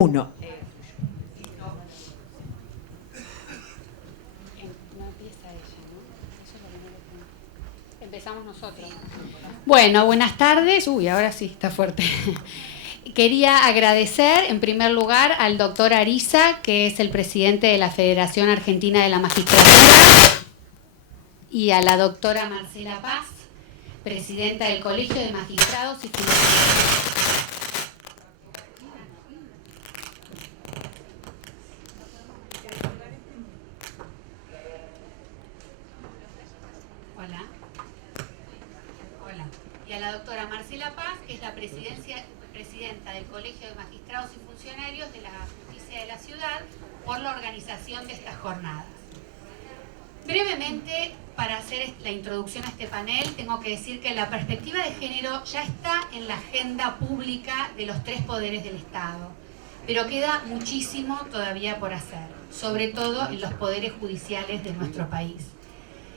Uno. No empieza ella, ¿no? Eso es lo que no le tengo. Empezamos nosotros. Bueno, buenas tardes. Uy, ahora sí, está fuerte. Quería agradecer en primer lugar al doctor Ariza, que es el presidente de la Federación Argentina de la Magistratura, y a la doctora Marcela Paz, presidenta del Colegio de Magistrados y Funcionarios. Hola. Hola. Y a la doctora Marcela Paz, que es la presidenta del Colegio de Magistrados y Funcionarios de la Justicia de la Ciudad, por la organización de estas jornadas. Brevemente, para hacer la introducción a este panel, tengo que decir que la perspectiva de género ya está en la agenda pública de los tres poderes del Estado, pero queda muchísimo todavía por hacer, sobre todo en los poderes judiciales de nuestro país.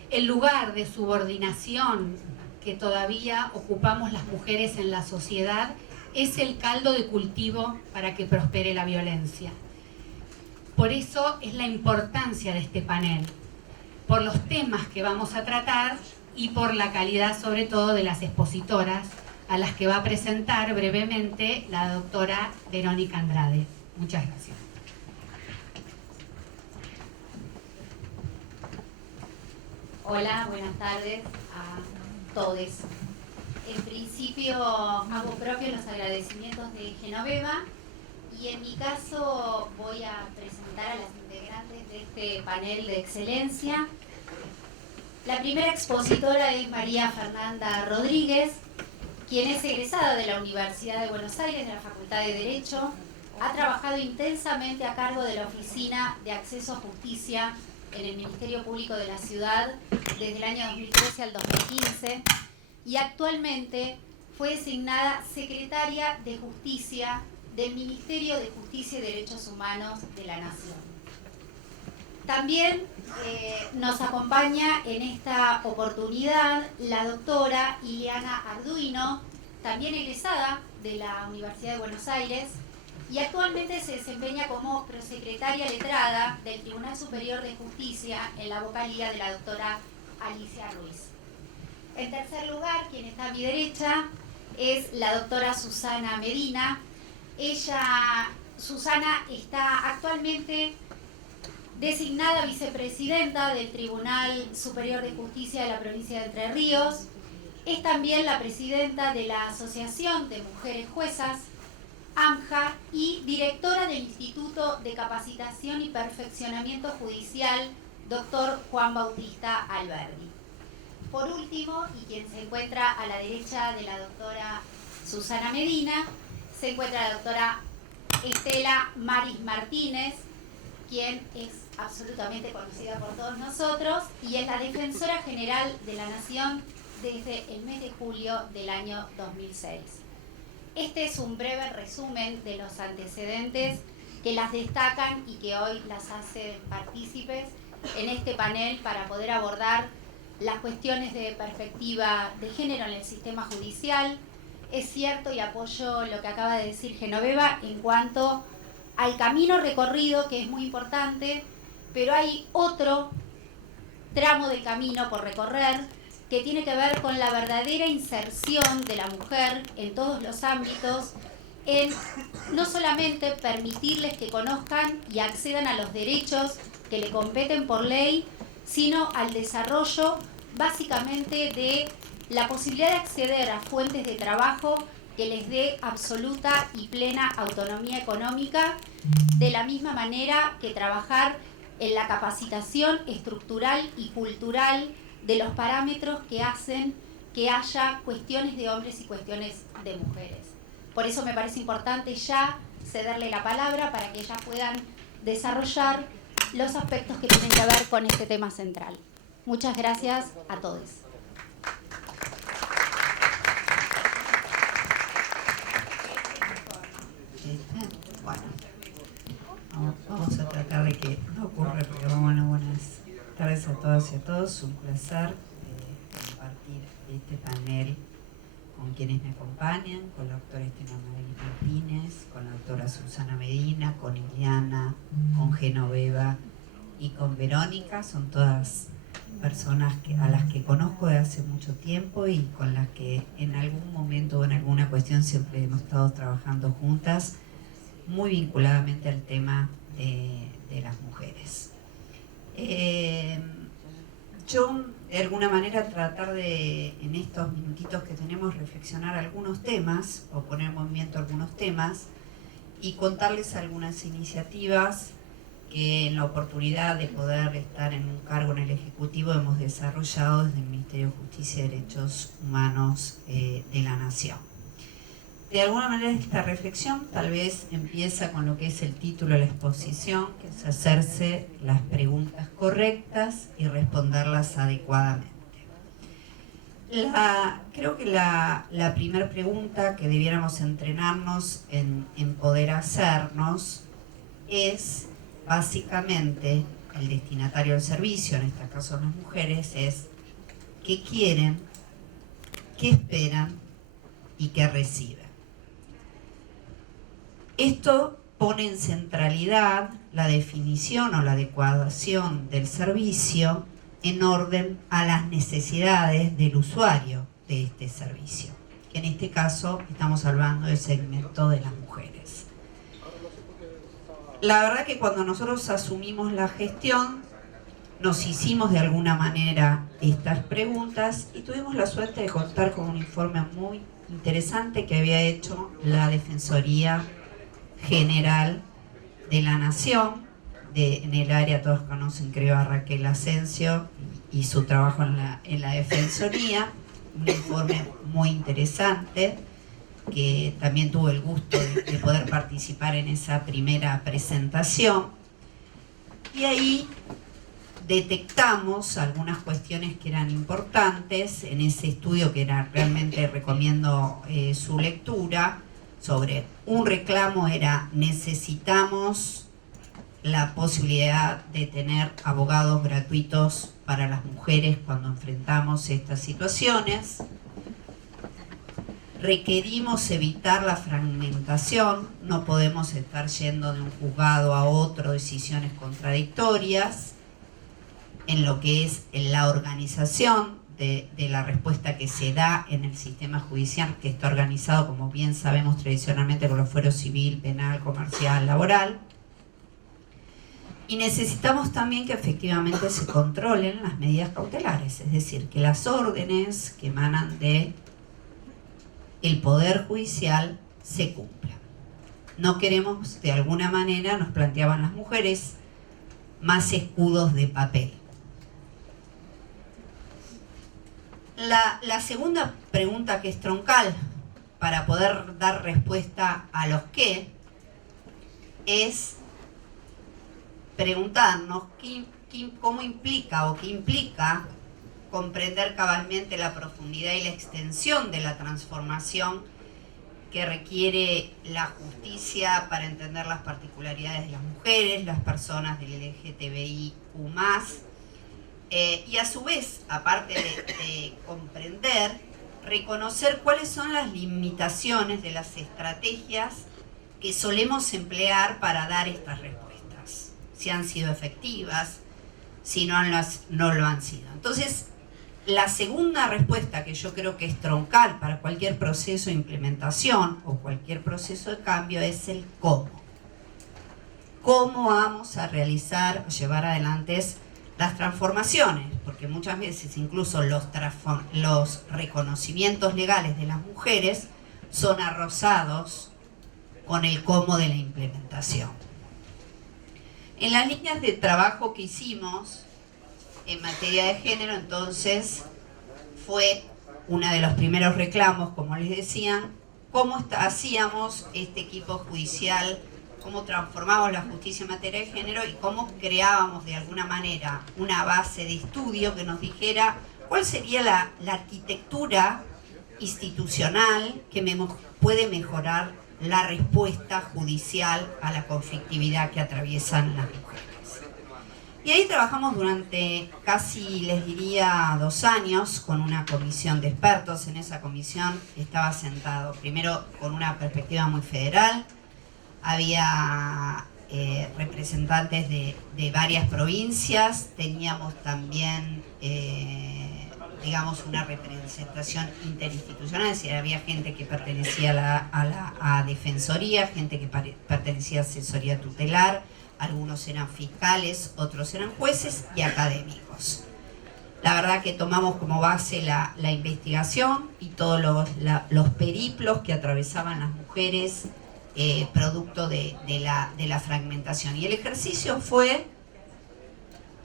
El lugar de subordinación que todavía ocupamos las mujeres en la sociedad es el caldo de cultivo para que prospere la violencia. Por eso es la importancia de este panel, por los temas que vamos a tratar y por la calidad sobre todo de las expositoras a las que va a presentar brevemente la doctora Verónica Andrade. Muchas gracias. Hola, buenas tardes a todos. En principio hago propio los agradecimientos de Genoveva y en mi caso voy a presentar a las integrantes de este panel de excelencia. La primera expositora es María Fernanda Rodríguez, quien es egresada de la Universidad de Buenos Aires, de la Facultad de Derecho. Ha trabajado intensamente a cargo de la Oficina de Acceso a Justicia en el Ministerio Público de la Ciudad desde el año 2013 al 2015 y actualmente fue designada secretaria de Justicia del Ministerio de Justicia y Derechos Humanos de la Nación. También nos acompaña en esta oportunidad la doctora Ileana Arduino, también egresada de la Universidad de Buenos Aires, y actualmente se desempeña como prosecretaria letrada del Tribunal Superior de Justicia en la vocalía de la doctora Alicia Ruiz. En tercer lugar, quien está a mi derecha, es la doctora Susana Medina. Susana, está actualmente designada vicepresidenta del Tribunal Superior de Justicia de la provincia de Entre Ríos. Es también la presidenta de la Asociación de Mujeres Juezas, AMJA, y directora del Instituto de Capacitación y Perfeccionamiento Judicial, doctor Juan Bautista Alberdi. Por último, y quien se encuentra a la derecha de la doctora Susana Medina, se encuentra la doctora Estela Maris Martínez, quien es absolutamente conocida por todos nosotros y es la Defensora General de la Nación desde el mes de julio del año 2006. Este es un breve resumen de los antecedentes que las destacan y que hoy las hacen partícipes en este panel para poder abordar las cuestiones de perspectiva de género en el sistema judicial. Es cierto y apoyo lo que acaba de decir Genoveva en cuanto al camino recorrido, que es muy importante, pero hay otro tramo del camino por recorrer que tiene que ver con la verdadera inserción de la mujer en todos los ámbitos, en no solamente permitirles que conozcan y accedan a los derechos que le competen por ley, sino al desarrollo básicamente de la posibilidad de acceder a fuentes de trabajo que les dé absoluta y plena autonomía económica, de la misma manera que trabajar en la capacitación estructural y cultural de los parámetros que hacen que haya cuestiones de hombres y cuestiones de mujeres. Por eso me parece importante ya cederle la palabra para que ellas puedan desarrollar los aspectos que tienen que ver con este tema central. Muchas gracias a todos. Bueno, vamos a tratar de que no ocurra, pero bueno, buenas tardes a todas y a todos. Un placer compartir este panel con quienes me acompañan, con la doctora Estela Martínez, con la doctora Susana Medina, con Iliana, con Genoveva y con Verónica. Son todas personas a las que conozco de hace mucho tiempo y con las que en algún momento o en alguna cuestión siempre hemos estado trabajando juntas, muy vinculadamente al tema de las mujeres. Yo, de alguna manera, tratar de, en estos minutitos que tenemos, reflexionar algunos temas, o poner en movimiento algunos temas, y contarles algunas iniciativas que en la oportunidad de poder estar en un cargo en el Ejecutivo hemos desarrollado desde el Ministerio de Justicia y Derechos Humanos de la Nación. De alguna manera esta reflexión tal vez empieza con lo que es el título de la exposición, que es hacerse las preguntas correctas y responderlas adecuadamente. Creo que la primera pregunta que debiéramos entrenarnos en poder hacernos es básicamente el destinatario del servicio, en este caso las mujeres, es qué quieren, qué esperan y qué reciben. Esto pone en centralidad la definición o la adecuación del servicio en orden a las necesidades del usuario de este servicio, que en este caso estamos hablando del segmento de las mujeres. La verdad que cuando nosotros asumimos la gestión, nos hicimos de alguna manera estas preguntas y tuvimos la suerte de contar con un informe muy interesante que había hecho la Defensoría General de la Nación, en el área todos conocen creo a Raquel Asensio y su trabajo en la Defensoría, un informe muy interesante que también tuve el gusto de poder participar en esa primera presentación, y ahí detectamos algunas cuestiones que eran importantes en ese estudio, que realmente recomiendo su lectura. Sobre un reclamo era: necesitamos la posibilidad de tener abogados gratuitos para las mujeres cuando enfrentamos estas situaciones. Requerimos evitar la fragmentación, no podemos estar yendo de un juzgado a otro, decisiones contradictorias, en lo que es la organización de la respuesta que se da en el sistema judicial, que está organizado, como bien sabemos, tradicionalmente con los fueros civil, penal, comercial, laboral. Y necesitamos también que efectivamente se controlen las medidas cautelares, es decir, que las órdenes que emanan de el Poder Judicial se cumplan. No queremos, de alguna manera, nos planteaban las mujeres, más escudos de papel. La segunda pregunta, que es troncal para poder dar respuesta a los qué, es preguntarnos cómo implica o qué implica comprender cabalmente la profundidad y la extensión de la transformación que requiere la justicia para entender las particularidades de las mujeres, las personas del LGTBIQ+, y a su vez, aparte de comprender, reconocer cuáles son las limitaciones de las estrategias que solemos emplear para dar estas respuestas, si han sido efectivas, si no lo han sido. Entonces, la segunda respuesta, que yo creo que es troncal para cualquier proceso de implementación o cualquier proceso de cambio, es el cómo. ¿Cómo vamos a realizar, llevar adelante las transformaciones? Porque muchas veces incluso los reconocimientos legales de las mujeres son arrozados con el cómo de la implementación. En las líneas de trabajo que hicimos en materia de género, entonces, fue uno de los primeros reclamos, como les decía, cómo hacíamos este equipo judicial, cómo transformábamos la justicia en materia de género y cómo creábamos de alguna manera una base de estudio que nos dijera cuál sería la arquitectura institucional que puede mejorar la respuesta judicial a la conflictividad que atraviesan las mujeres. Y ahí trabajamos durante casi, les diría, 2 años con una comisión de expertos. En esa comisión estaba sentado primero con una perspectiva muy federal, había representantes de varias provincias, teníamos también, digamos, una representación interinstitucional, es decir, había gente que pertenecía a Defensoría, gente que pertenecía a Asesoría Tutelar, algunos eran fiscales, otros eran jueces y académicos. La verdad que tomamos como base la investigación y todos los periplos que atravesaban las mujeres producto de la fragmentación. Y el ejercicio fue,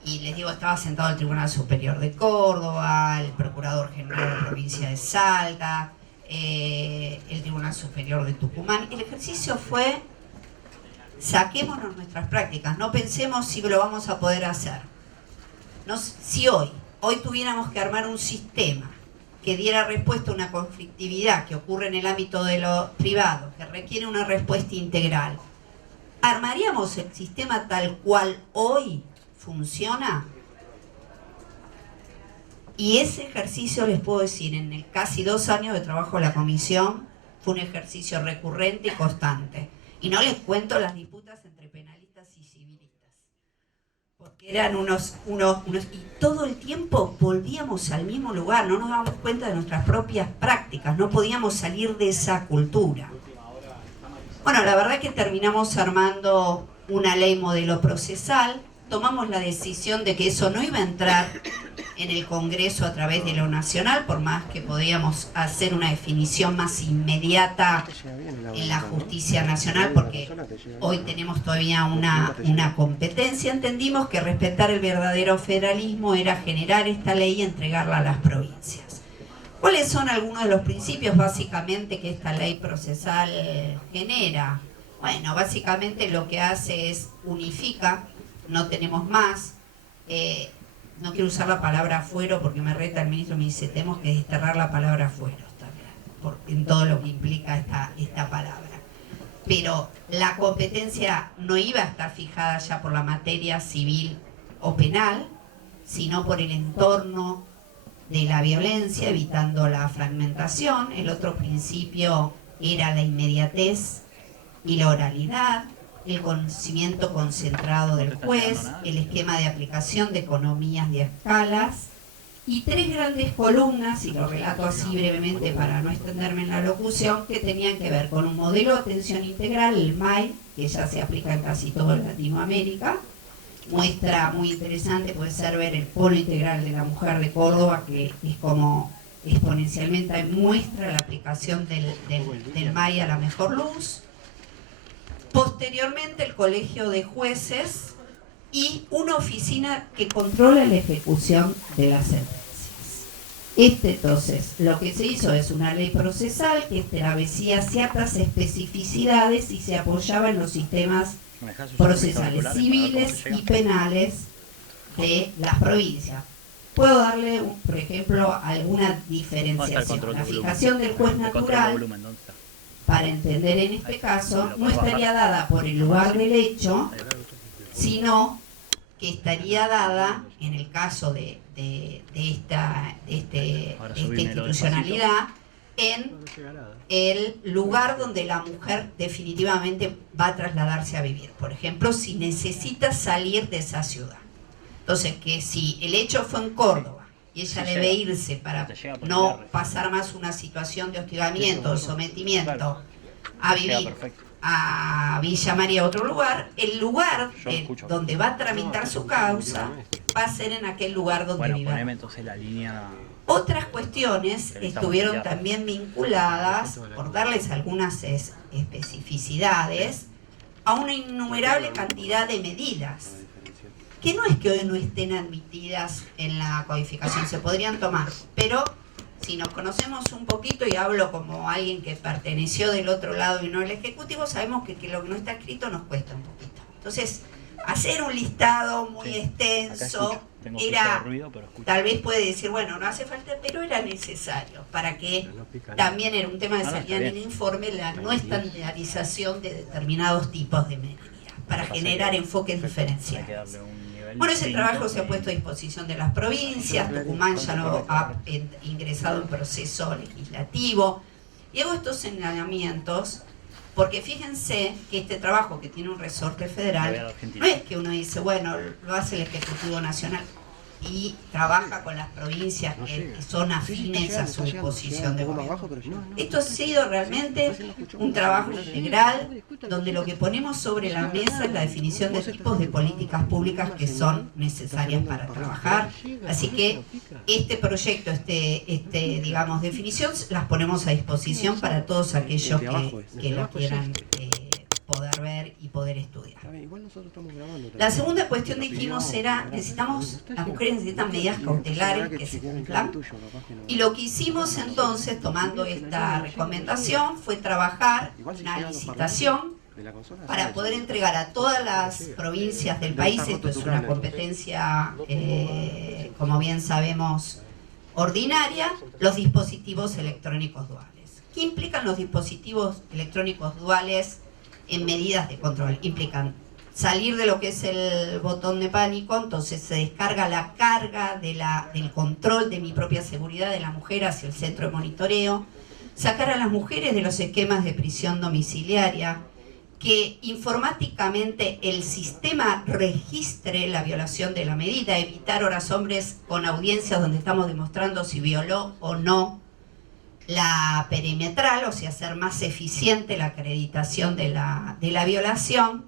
y les digo, estaba sentado el Tribunal Superior de Córdoba, el Procurador General de la Provincia de Salta, el Tribunal Superior de Tucumán. El ejercicio fue: saquémonos nuestras prácticas, no pensemos si lo vamos a poder hacer. Si hoy tuviéramos que armar un sistema que diera respuesta a una conflictividad que ocurre en el ámbito de lo privado, que requiere una respuesta integral, ¿armaríamos el sistema tal cual hoy funciona? Y ese ejercicio, les puedo decir, en el casi 2 años de trabajo de la comisión, fue un ejercicio recurrente y constante. Y no les cuento las disputas entre penalistas y civilistas, porque eran y todo el tiempo volvíamos al mismo lugar, no nos dábamos cuenta de nuestras propias prácticas, no podíamos salir de esa cultura. Bueno, la verdad es que terminamos armando una ley modelo procesal, tomamos la decisión de que eso no iba a entrar en el Congreso a través de lo nacional, por más que podíamos hacer una definición más inmediata en la justicia nacional, porque hoy tenemos todavía una competencia. Entendimos que respetar el verdadero federalismo era generar esta ley y entregarla a las provincias. ¿Cuáles son algunos de los principios básicamente que esta ley procesal genera? Bueno, básicamente lo que hace es unifica, no tenemos más, no quiero usar la palabra fuero porque me reta el ministro, me dice, tenemos que desterrar la palabra fuero también, en todo lo que implica esta palabra. Pero la competencia no iba a estar fijada ya por la materia civil o penal, sino por el entorno de la violencia, evitando la fragmentación. El otro principio era la inmediatez y la oralidad, el conocimiento concentrado del juez, el esquema de aplicación de economías de escalas, y 3 grandes columnas, y lo relato así brevemente para no extenderme en la locución, que tenían que ver con un modelo de atención integral, el MAI, que ya se aplica en casi toda Latinoamérica. Muestra muy interesante puede ser ver el Polo Integral de la Mujer de Córdoba, que es como exponencialmente muestra la aplicación del MAI a la mejor luz. Posteriormente el Colegio de Jueces y una oficina que controla la ejecución de las sentencias. Entonces, lo que se hizo es una ley procesal que establecía ciertas especificidades y se apoyaba en los sistemas procesales civiles y penales de las provincias. Puedo darle, por ejemplo, alguna diferenciación. La fijación del juez natural, para entender en este caso, no estaría dada por el lugar del hecho, sino que estaría dada, en el caso de esta institucionalidad, en el lugar donde la mujer definitivamente va a trasladarse a vivir. Por ejemplo, si necesita salir de esa ciudad. Entonces, que si el hecho fue en Córdoba y ella debe irse para no pasar más una situación de hostigamiento o sometimiento a vivir a Villa María, otro lugar, el lugar donde va a tramitar su causa va a ser en aquel lugar donde vive. Otras cuestiones estuvieron también vinculadas, por darles algunas especificidades, a una innumerable cantidad de medidas, que no es que hoy no estén admitidas en la codificación, se podrían tomar, pero si nos conocemos un poquito, y hablo como alguien que perteneció del otro lado y no el ejecutivo, sabemos que lo que no está escrito nos cuesta un poquito. Entonces, hacer un listado muy extenso era, tal vez puede decir, bueno, no hace falta, pero era necesario, para que también era un tema que salía en el informe, la no estandarización de determinados tipos de medidas, para generar enfoques diferenciales. Bueno, ese trabajo se ha puesto a disposición de las provincias, Tucumán ya lo ha ingresado en proceso legislativo. Y hago estos señalamientos porque fíjense que este trabajo que tiene un resorte federal, no es que uno dice, bueno, lo hace el Ejecutivo Nacional y trabaja con las provincias que son afines a su posición de gobierno. Esto ha sido realmente un trabajo integral donde lo que ponemos sobre la mesa es la definición de tipos de políticas públicas que son necesarias para trabajar. Así que este proyecto, digamos, definición, las ponemos a disposición para todos aquellos que lo quieran poder ver y poder estudiar. La segunda cuestión dijimos era, las mujeres necesitan medidas cautelares que se cumplan. Y lo que hicimos entonces, tomando esta recomendación, fue trabajar una licitación para poder entregar a todas las provincias del país, esto es una competencia, como bien sabemos, ordinaria, los dispositivos electrónicos duales. ¿Qué implican los dispositivos electrónicos duales en medidas de control? Implican salir de lo que es el botón de pánico, entonces se descarga la carga del control de mi propia seguridad de la mujer hacia el centro de monitoreo, sacar a las mujeres de los esquemas de prisión domiciliaria, que informáticamente el sistema registre la violación de la medida, evitar horas hombres con audiencias donde estamos demostrando si violó o no la perimetral, o sea, hacer más eficiente la acreditación de la violación.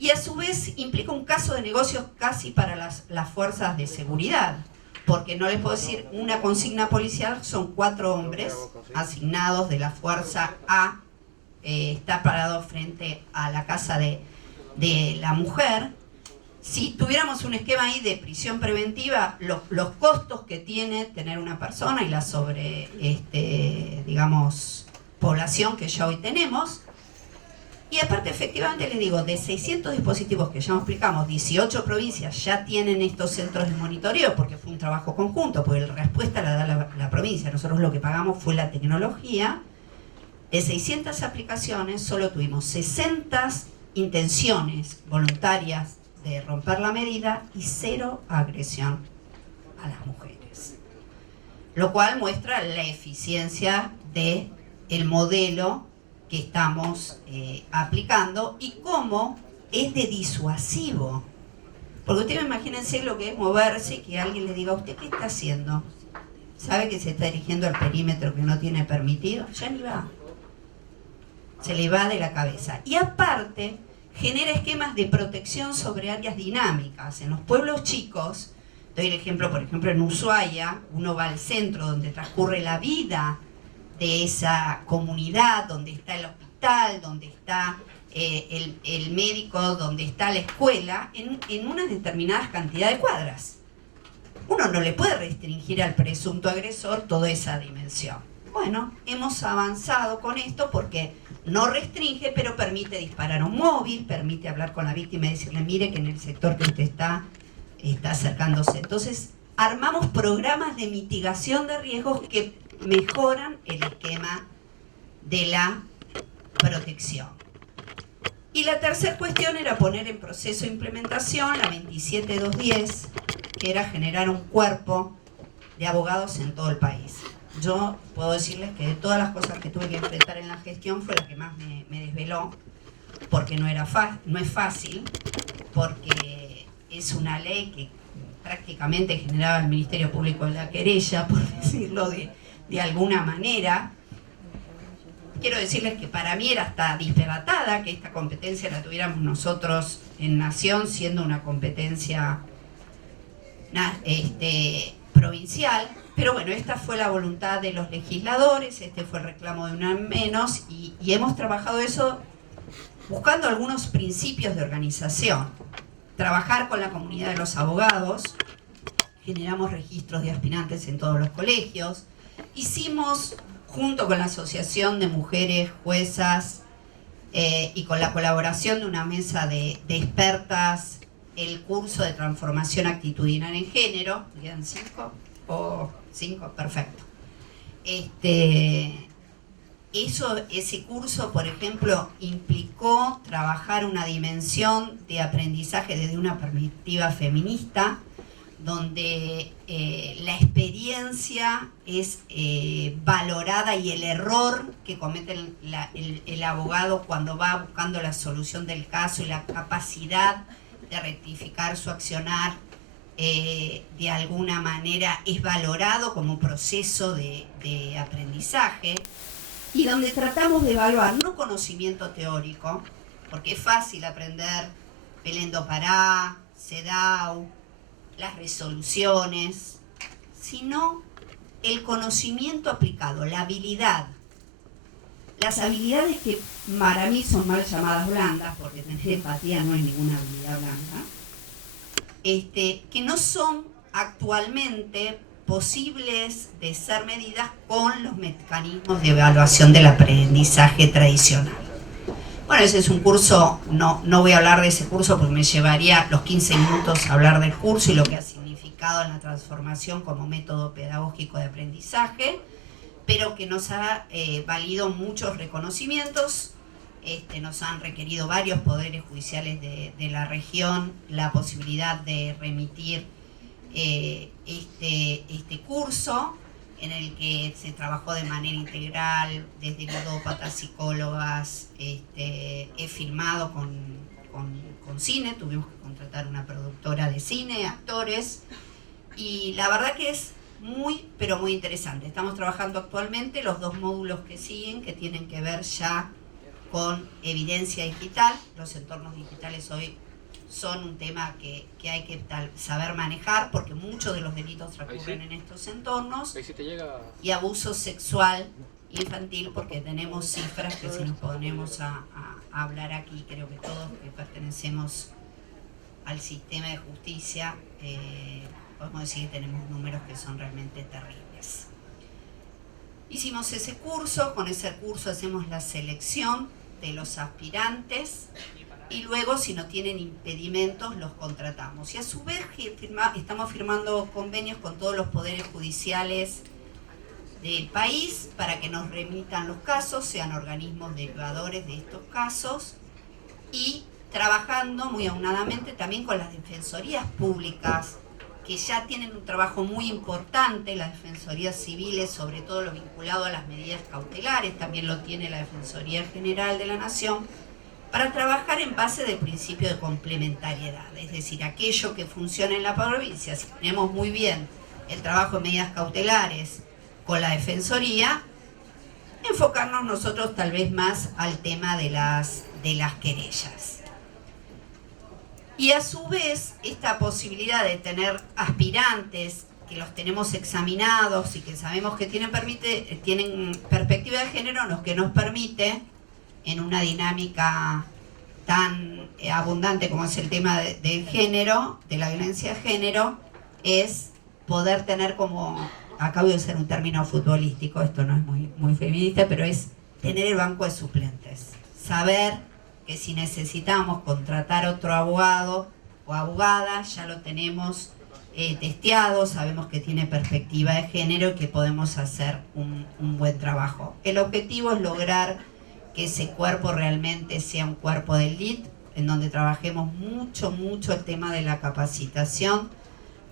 Y a su vez implica un caso de negocios casi para las fuerzas de seguridad, porque no les puedo decir una consigna policial, son 4 hombres asignados de la fuerza A, está parado frente a la casa de la mujer. Si tuviéramos un esquema ahí de prisión preventiva, los costos que tiene tener una persona y la digamos, población que ya hoy tenemos. Y aparte, efectivamente, les digo, de 600 dispositivos que ya nos explicamos, 18 provincias ya tienen estos centros de monitoreo, porque fue un trabajo conjunto, porque la respuesta la da la provincia. Nosotros lo que pagamos fue la tecnología. De 600 aplicaciones, solo tuvimos 60 intenciones voluntarias de romper la medida y 0 agresión a las mujeres. Lo cual muestra la eficiencia del modelo que estamos aplicando y cómo es de disuasivo. Porque ustedes imagínense lo que es moverse y que alguien le diga, ¿usted qué está haciendo? ¿Sabe que se está dirigiendo al perímetro que no tiene permitido? Ya ni va. Se le va de la cabeza. Y aparte, genera esquemas de protección sobre áreas dinámicas. En los pueblos chicos, doy el ejemplo, por ejemplo, en Ushuaia, uno va al centro donde transcurre la vida de esa comunidad, donde está el hospital, donde está el médico, donde está la escuela, en una determinada cantidad de cuadras. Uno no le puede restringir al presunto agresor toda esa dimensión. Bueno, hemos avanzado con esto porque no restringe, pero permite disparar un móvil, permite hablar con la víctima y decirle, mire que en el sector que usted está acercándose. Entonces, armamos programas de mitigación de riesgos que mejoran el esquema de la protección. Y la tercera cuestión era poner en proceso de implementación la 27210, que era generar un cuerpo de abogados en todo el país. Yo puedo decirles que de todas las cosas que tuve que enfrentar en la gestión fue la que más me desveló, porque no es fácil, porque es una ley que prácticamente generaba el Ministerio Público de la querella, por decirlo de alguna manera. Quiero decirles que para mí era hasta disparatada que esta competencia la tuviéramos nosotros en Nación, siendo una competencia provincial. Pero bueno, esta fue la voluntad de los legisladores, este fue el reclamo de una menos y hemos trabajado eso buscando algunos principios de organización. Trabajar con la comunidad de los abogados, generamos registros de aspirantes en todos los colegios, hicimos junto con la Asociación de Mujeres Juezas y con la colaboración de una mesa de expertas, el curso de transformación actitudinal en género. ¿Me quedan 5? 5, perfecto. ese curso, por ejemplo, implicó trabajar una dimensión de aprendizaje desde una perspectiva feminista, donde la experiencia es valorada y el error que comete el abogado cuando va buscando la solución del caso y la capacidad de rectificar su accionar de alguna manera es valorado como proceso de aprendizaje, y donde tratamos de evaluar no conocimiento teórico, porque es fácil aprender Belén do Pará, CEDAW, las resoluciones, sino el conocimiento aplicado, la habilidad. Las habilidades que para mí son mal llamadas blandas, porque tener empatía no es ninguna habilidad blanda, que no son actualmente posibles de ser medidas con los mecanismos de evaluación del aprendizaje tradicional. Bueno, ese es un curso, no voy a hablar de ese curso porque me llevaría los 15 minutos a hablar del curso y lo que ha significado en la transformación como método pedagógico de aprendizaje, pero que nos ha valido muchos reconocimientos. Nos han requerido varios poderes judiciales de la región la posibilidad de remitir este curso, en el que se trabajó de manera integral, desde ludópatas, psicólogas, he firmado con cine, tuvimos que contratar una productora de cine, actores, y la verdad que es muy, pero muy interesante. Estamos trabajando actualmente los 2 módulos que siguen, que tienen que ver ya con evidencia digital. Los entornos digitales hoy son un tema que hay que saber manejar, porque muchos de los delitos transcurren en estos entornos, y abuso sexual infantil, porque tenemos cifras que si nos ponemos a hablar aquí, creo que todos que pertenecemos al sistema de justicia, podemos decir que tenemos números que son realmente terribles. Hicimos ese curso, con ese curso hacemos la selección de los aspirantes, y luego, si no tienen impedimentos, los contratamos. Y a su vez estamos firmando convenios con todos los poderes judiciales del país para que nos remitan los casos, sean organismos derivadores de estos casos, y trabajando muy aunadamente también con las defensorías públicas, que ya tienen un trabajo muy importante, las defensorías civiles, sobre todo lo vinculado a las medidas cautelares, también lo tiene la Defensoría General de la Nación, para trabajar en base del principio de complementariedad, es decir, aquello que funciona en la provincia, si tenemos muy bien el trabajo de medidas cautelares con la Defensoría, enfocarnos nosotros tal vez más al tema de las querellas. Y a su vez, esta posibilidad de tener aspirantes que los tenemos examinados y que sabemos que tienen perspectiva de género, que nos permite, en una dinámica tan abundante como es el tema del género, de la violencia de género, es poder tener como, acabo de usar un término futbolístico, esto no es muy feminista, pero es tener el banco de suplentes. Saber que si necesitamos contratar otro abogado o abogada, ya lo tenemos testeado, sabemos que tiene perspectiva de género y que podemos hacer un buen trabajo. El objetivo es lograr que ese cuerpo realmente sea un cuerpo de élite, en donde trabajemos mucho el tema de la capacitación,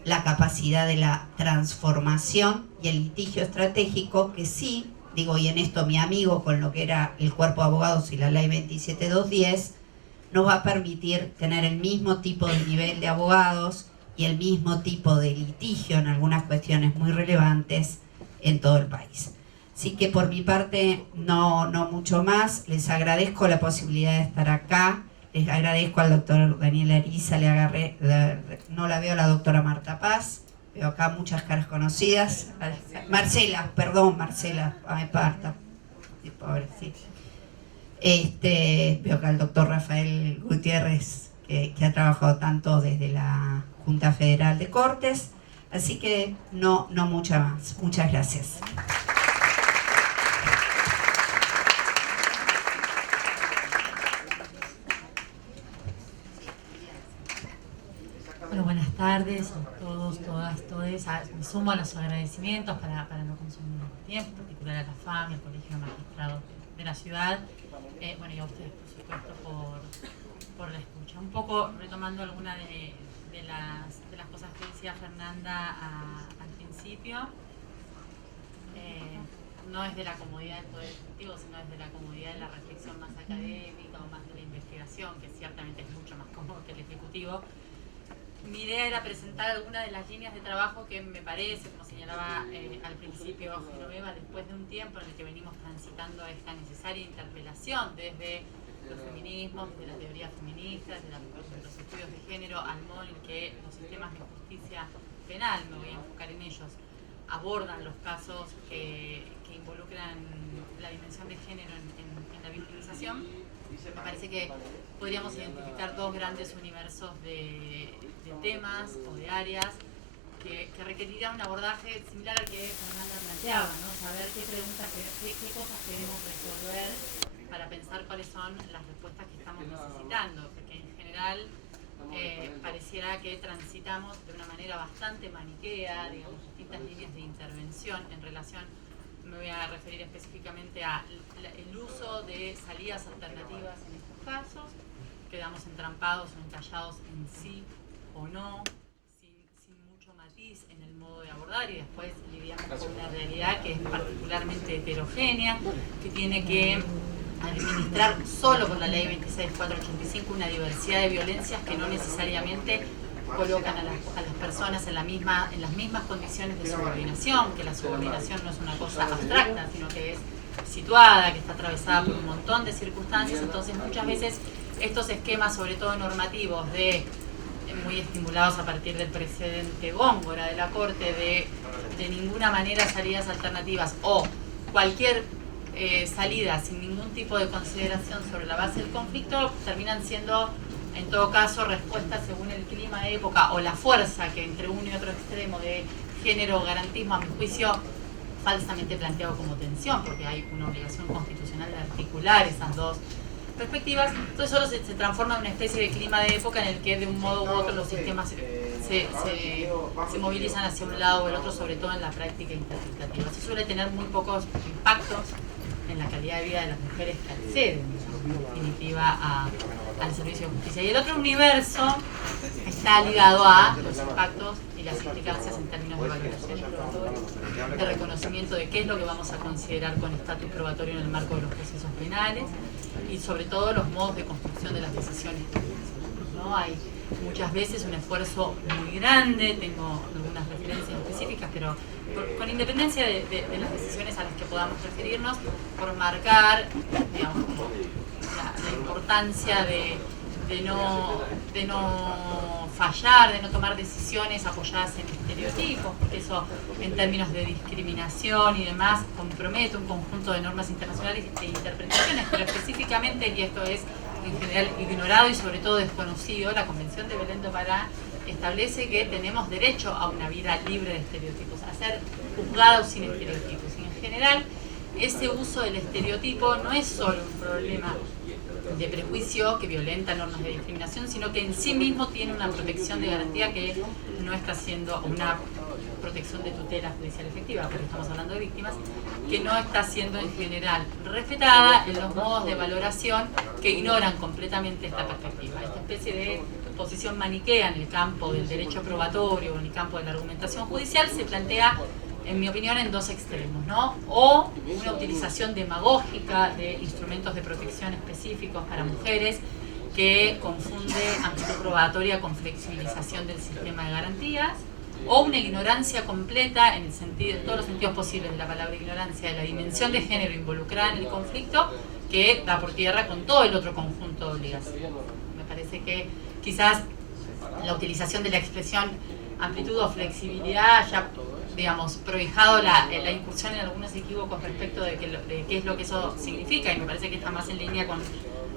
la capacidad de la transformación y el litigio estratégico, que sí, digo, y en esto mi amigo con lo que era el cuerpo de abogados y la ley 27210, nos va a permitir tener el mismo tipo de nivel de abogados y el mismo tipo de litigio en algunas cuestiones muy relevantes en todo el país. Así que por mi parte no mucho más. Les agradezco la posibilidad de estar acá. Les agradezco al doctor Daniel Ariza, no la veo a la doctora Marta Paz. Veo acá muchas caras conocidas. Marcela, me parta. Sí, pobre, sí. Veo acá al doctor Rafael Gutiérrez, que ha trabajado tanto desde la Junta Federal de Cortes. Así que no mucha más. Muchas gracias. Bueno, buenas tardes a todos, todas, todes. Me sumo a los agradecimientos para no consumir más tiempo, en particular a la FAMI, al Colegio de Magistrados la ciudad. Bueno, y a ustedes, por supuesto, por la escucha. Un poco retomando alguna de las cosas que decía Fernanda al principio. No es de la comodidad del Poder Ejecutivo, sino desde la comodidad de la reflexión más académica o más de la investigación, que ciertamente es mucho más cómodo que el Ejecutivo. Mi idea era presentar algunas de las líneas de trabajo que me parece, como señalaba al principio Genoveva, después de un tiempo en el que venimos transitando esta necesaria interpelación desde los feminismos, desde la teoría feminista, desde los estudios de género, al modo en el que los sistemas de justicia penal, me voy a enfocar en ellos, abordan los casos que involucran la dimensión de género en la victimización. Me parece que podríamos identificar dos grandes universos de temas o de áreas que requerirían un abordaje similar al que Fernanda planteaba, ¿no? Saber qué preguntas, qué cosas queremos resolver para pensar cuáles son las respuestas que estamos necesitando, porque en general pareciera que transitamos de una manera bastante maniquea, digamos, distintas líneas de intervención en relación, me voy a referir específicamente a el uso de salidas alternativas en estos casos, quedamos entrampados o entallados en sí o no, sin mucho matiz en el modo de abordar, y después lidiamos con una realidad que es particularmente heterogénea, que tiene que administrar solo por la ley 26485 una diversidad de violencias que no necesariamente colocan a las personas en las mismas condiciones de subordinación, que la subordinación no es una cosa abstracta, sino que es situada, que está atravesada por un montón de circunstancias. Entonces muchas veces estos esquemas, sobre todo normativos, muy estimulados a partir del precedente Góngora de la Corte, de ninguna manera salidas alternativas o cualquier salida sin ningún tipo de consideración sobre la base del conflicto, terminan siendo en todo caso respuestas según el clima de época o la fuerza que entre uno y otro extremo de género o garantismo, a mi juicio, falsamente planteado como tensión, porque hay una obligación constitucional de articular esas dos perspectivas. Entonces solo se transforma en una especie de clima de época en el que de un modo u otro los sistemas se movilizan hacia un lado o el otro, sobre todo en la práctica interpretativa. Eso suele tener muy pocos impactos en la calidad de vida de las mujeres que acceden, en definitiva, al servicio de justicia. Y el otro universo está ligado a los impactos y las implicancias en términos de valoraciones probatorias, de reconocimiento de qué es lo que vamos a considerar con estatus probatorio en el marco de los procesos penales, y sobre todo los modos de construcción de las decisiones penales, ¿no? Hay muchas veces un esfuerzo muy grande, tengo algunas referencias específicas, pero con independencia de las decisiones a las que podamos referirnos, por marcar, digamos, la importancia de no fallar, de no tomar decisiones apoyadas en estereotipos, porque eso en términos de discriminación y demás compromete un conjunto de normas internacionales e interpretaciones, pero específicamente, y esto es en general ignorado y sobre todo desconocido, la Convención de Belén do Pará establece que tenemos derecho a una vida libre de estereotipos, a ser juzgados sin estereotipos. Y en general, ese uso del estereotipo no es solo un problema de prejuicio que violenta normas de discriminación, sino que en sí mismo tiene una protección de garantía que no está siendo una protección de tutela judicial efectiva, porque estamos hablando de víctimas, que no está siendo en general respetada en los modos de valoración que ignoran completamente esta perspectiva. Esta especie de posición maniquea en el campo del derecho probatorio o en el campo de la argumentación judicial se plantea, en mi opinión, en dos extremos, ¿no? O una utilización demagógica de instrumentos de protección específicos para mujeres que confunde amplitud probatoria con flexibilización del sistema de garantías, o una ignorancia completa, en todos los sentidos posibles de la palabra ignorancia, de la dimensión de género involucrada en el conflicto, que da por tierra con todo el otro conjunto de obligaciones. Me parece que quizás la utilización de la expresión amplitud o flexibilidad haya, digamos, prohijado la incursión en algunos equívocos respecto de qué es lo que eso significa, y me parece que está más en línea con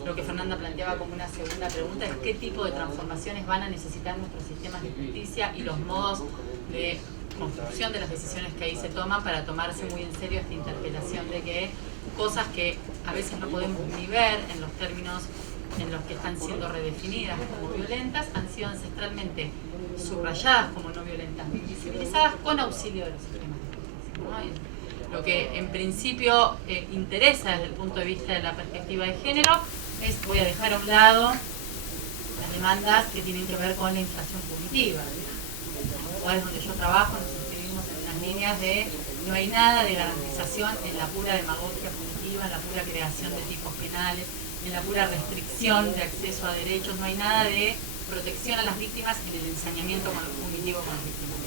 lo que Fernanda planteaba como una segunda pregunta, es qué tipo de transformaciones van a necesitar nuestros sistemas de justicia y los modos de construcción de las decisiones que ahí se toman para tomarse muy en serio esta interpelación de que cosas que a veces no podemos ni ver en los términos en los que están siendo redefinidas como violentas, han sido ancestralmente subrayadas como no violentas, visibilizadas con auxilio de los sistemas de justicia, ¿no? Lo que en principio interesa desde el punto de vista de la perspectiva de género es, voy a dejar a un lado las demandas que tienen que ver con la inflación punitiva. En los lugares donde yo trabajo nos inscribimos en las líneas de no hay nada de garantización en la pura demagogia punitiva, en la pura creación de tipos penales, en la pura restricción de acceso a derechos, no hay nada de protección a las víctimas en el ensañamiento punitivo con las víctimas.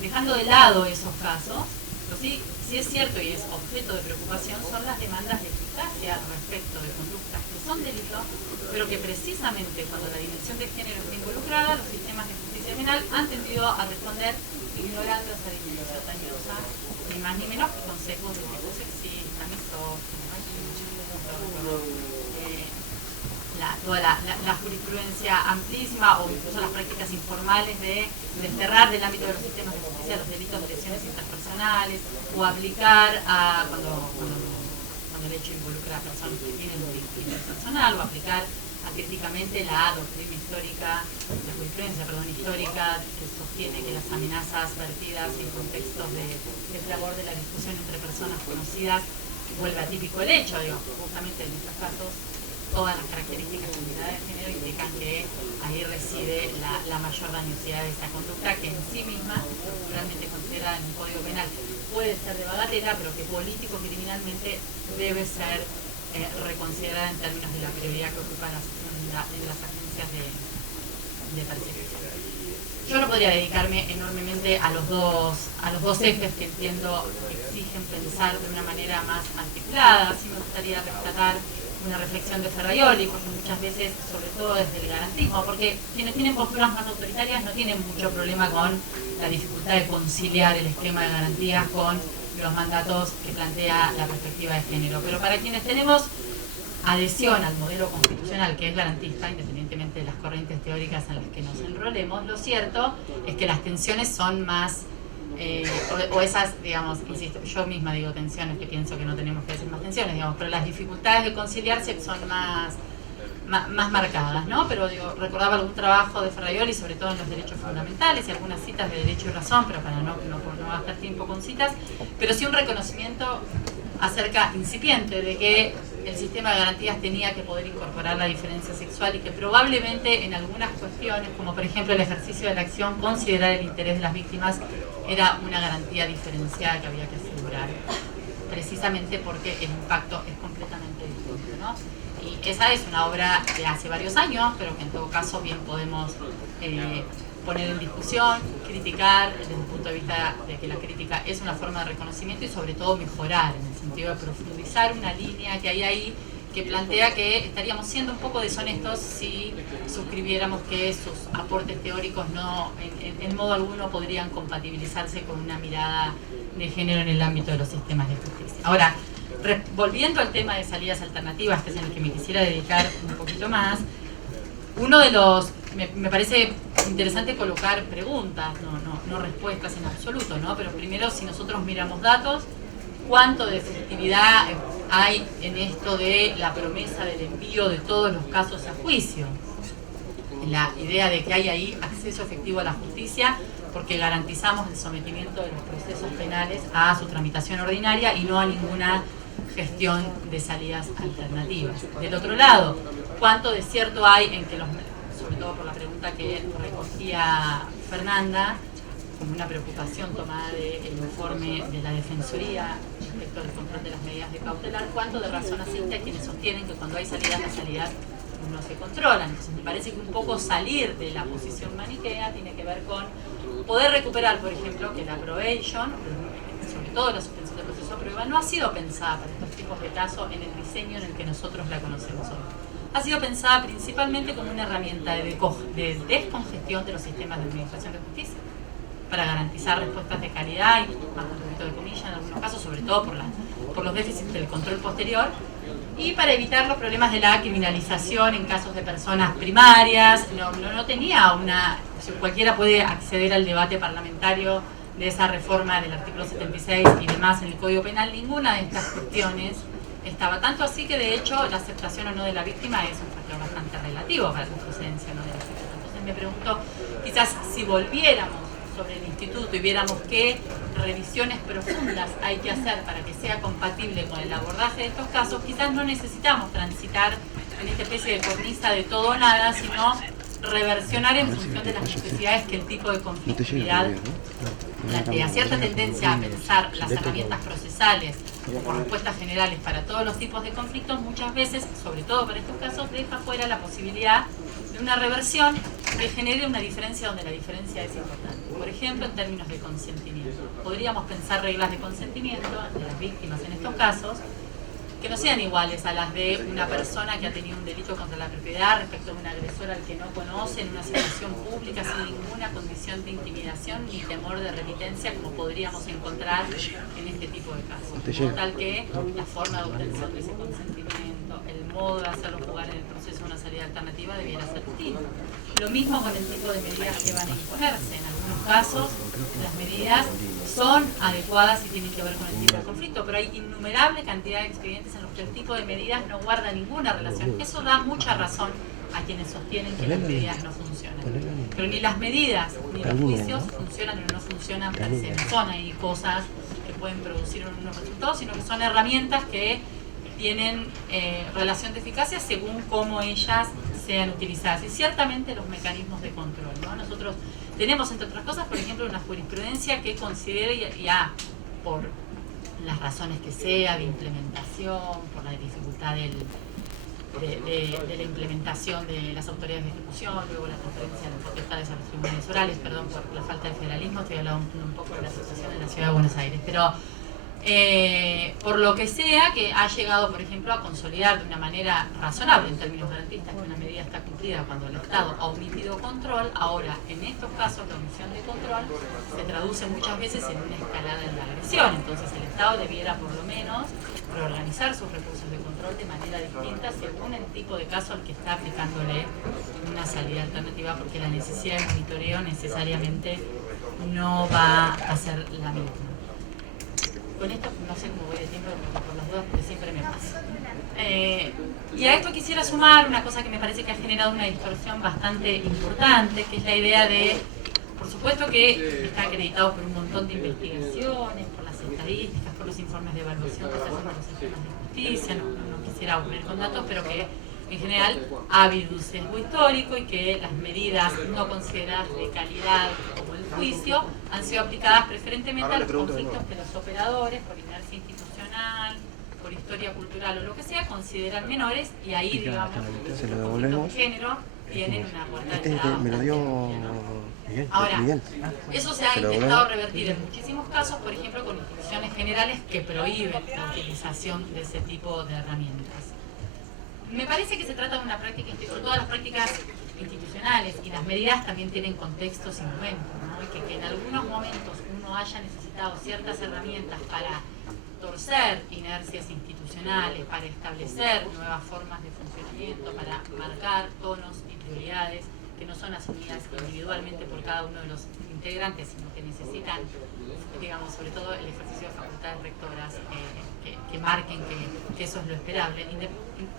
Dejando de lado esos casos, lo sí es cierto y es objeto de preocupación son las demandas de eficacia respecto de conductas que son delitos, pero que precisamente cuando la dimensión de género está involucrada, los sistemas de justicia penal han tendido a responder ignorando esa dimensión dañosa, ni más ni menos que con sesgos de tipo sexista, misógino, toda la jurisprudencia amplísima o incluso las prácticas informales de desterrar del ámbito de los sistemas de justicia los delitos de lesiones interpersonales o aplicar cuando el hecho involucra a personas que tienen un vínculo interpersonal o aplicar acríticamente la doctrina histórica, la jurisprudencia, histórica que sostiene que las amenazas vertidas en contextos de fragor de la discusión entre personas conocidas vuelve atípico el hecho, justamente en estos casos todas las características de unidad de género indican que ahí reside la mayor dañosidad de esta conducta que en sí misma, realmente considerada en un código penal, puede ser de bagatela, pero que político-criminalmente debe ser reconsiderada en términos de la prioridad que ocupan en las agencias de persecución. Yo no podría dedicarme enormemente a los dos ejes que entiendo exigen pensar de una manera más articulada. Sí me gustaría rescatar una reflexión de Ferraioli, porque muchas veces, sobre todo desde el garantismo, porque quienes tienen posturas más autoritarias no tienen mucho problema con la dificultad de conciliar el esquema de garantías con los mandatos que plantea la perspectiva de género. Pero para quienes tenemos adhesión al modelo constitucional que es garantista, independientemente de las corrientes teóricas en las que nos enrolemos, lo cierto es que las tensiones son más o esas, digamos, insisto, yo misma digo tensiones, que pienso que no tenemos que decir más tensiones, digamos, pero las dificultades de conciliarse son más marcadas, ¿no? Pero recordaba algún trabajo de Ferraioli, sobre todo en los derechos fundamentales y algunas citas de Derecho y Razón, pero para no gastar tiempo con citas, pero sí un reconocimiento acerca incipiente de que el sistema de garantías tenía que poder incorporar la diferencia sexual y que probablemente en algunas cuestiones, como por ejemplo el ejercicio de la acción, considerar el interés de las víctimas era una garantía diferenciada que había que asegurar, precisamente porque el impacto es completamente distinto, ¿no? Y esa es una obra de hace varios años, pero que en todo caso bien podemos poner en discusión, criticar desde el punto de vista de que la crítica es una forma de reconocimiento y sobre todo mejorar, en el sentido de profundizar una línea que hay ahí que plantea que estaríamos siendo un poco deshonestos si suscribiéramos que sus aportes teóricos no, en modo alguno, podrían compatibilizarse con una mirada de género en el ámbito de los sistemas de justicia. Ahora, volviendo al tema de salidas alternativas, que es en el que me quisiera dedicar un poquito más, uno de los, me parece interesante colocar preguntas, no respuestas en absoluto, ¿no? Pero primero, si nosotros miramos datos, ¿cuánto de efectividad hay en esto de la promesa del envío de todos los casos a juicio? La idea de que hay ahí acceso efectivo a la justicia porque garantizamos el sometimiento de los procesos penales a su tramitación ordinaria y no a ninguna gestión de salidas alternativas. Del otro lado, ¿cuánto de cierto hay en que sobre todo por la pregunta que recogía Fernanda, como una preocupación tomada del informe de la Defensoría respecto del control de las medidas de cautelar, cuánto de razón asiste a quienes sostienen que cuando hay salidas, las salidas no se controlan? Entonces me parece que un poco salir de la posición maniquea tiene que ver con poder recuperar, por ejemplo, que la probation, sobre todo la suspensión del proceso de prueba, no ha sido pensada para estos tipos de casos en el diseño en el que nosotros la conocemos hoy. Ha sido pensada principalmente como una herramienta de descongestión de los sistemas de administración de justicia, para garantizar respuestas de calidad y, más un poquito de comillas en algunos casos, sobre todo por los déficits del control posterior, y para evitar los problemas de la criminalización en casos de personas primarias. No tenía cualquiera puede acceder al debate parlamentario de esa reforma del artículo 76 y demás en el Código Penal. Ninguna de estas cuestiones estaba, tanto así que de hecho la aceptación o no de la víctima es un factor bastante relativo para la procedencia o no de la víctima. Entonces me pregunto, quizás si volviéramos sobre el instituto y viéramos qué revisiones profundas hay que hacer para que sea compatible con el abordaje de estos casos, quizás no necesitamos transitar en esta especie de cornisa de todo o nada, sino reversionar en función de las necesidades que el tipo de conflictividad plantea. Cierta tendencia a pensar las herramientas procesales como respuestas generales para todos los tipos de conflictos, muchas veces, sobre todo para estos casos, deja fuera la posibilidad de una reversión que genere una diferencia donde la diferencia es importante. Por ejemplo, en términos de consentimiento. Podríamos pensar reglas de consentimiento de las víctimas en estos casos que no sean iguales a las de una persona que ha tenido un delito contra la propiedad respecto a un agresor al que no conoce en una situación pública sin ninguna condición de intimidación ni temor de repitencia como podríamos encontrar en este tipo de casos. De modo tal que la forma de obtención de ese consentimiento, el modo de hacerlo jugar en el proceso de una salida alternativa debiera ser distinto. Lo mismo con el tipo de medidas que van a imponerse. En algunos casos las medidas son adecuadas y tienen que ver con el tipo de conflicto, pero hay innumerable cantidad de expedientes en los que el tipo de medidas no guarda ninguna relación. Eso da mucha razón a quienes sostienen que las medidas no funcionan. Pero ni las medidas ni los juicios funcionan o no funcionan per se. No son ahí cosas que pueden producir unos resultados, sino que son herramientas que tienen relación de eficacia según cómo ellas sean utilizadas. Y ciertamente los mecanismos de control, ¿no? Nosotros tenemos, entre otras cosas, por ejemplo, una jurisprudencia que considere ya por las razones que sea, de implementación, por la dificultad de la implementación de las autoridades de ejecución, luego la transferencia de potestades a los tribunales orales, perdón por la falta de federalismo, estoy hablando un poco de la situación en la Ciudad de Buenos Aires, pero por lo que sea que ha llegado, por ejemplo, a consolidar de una manera razonable en términos garantistas que una medida está cumplida cuando el Estado ha omitido control. Ahora, en estos casos, la omisión de control se traduce muchas veces en una escalada en la agresión. Entonces, el Estado debiera, por lo menos, reorganizar sus recursos de control de manera distinta según el tipo de caso al que está aplicándole una salida alternativa, porque la necesidad de monitoreo necesariamente no va a ser la misma. Con esto no sé cómo voy de tiempo por las dudas porque siempre me pasa. Y a esto quisiera sumar una cosa que me parece que ha generado una distorsión bastante importante, que es la idea de, por supuesto que está acreditado por un montón de investigaciones, por las estadísticas, por los informes de evaluación que se hacen de los sistemas de justicia, no quisiera aburrir con datos, pero que en general ha habido un sesgo histórico y que las medidas no consideradas de calidad como el juicio han sido aplicadas preferentemente a los conflictos que los operadores, por inercia institucional, por historia cultural o lo que sea, consideran menores, y ahí, digamos, los conflictos de género tienen una puerta de entrada. Me lo dio Miguel. Ahora, eso se ha intentado revertir en muchísimos casos, por ejemplo, con instituciones generales que prohíben la utilización de ese tipo de herramientas. Me parece que se trata de una práctica, todas las prácticas institucionales y las medidas también tienen contextos y momentos, ¿no? Y que en algunos momentos uno haya necesitado ciertas herramientas para torcer inercias institucionales, para establecer nuevas formas de funcionamiento, para marcar tonos y prioridades que no son asumidas individualmente por cada uno de los integrantes, sino que necesitan, digamos, sobre todo el ejercicio de facultades rectoras que marquen que eso es lo esperable.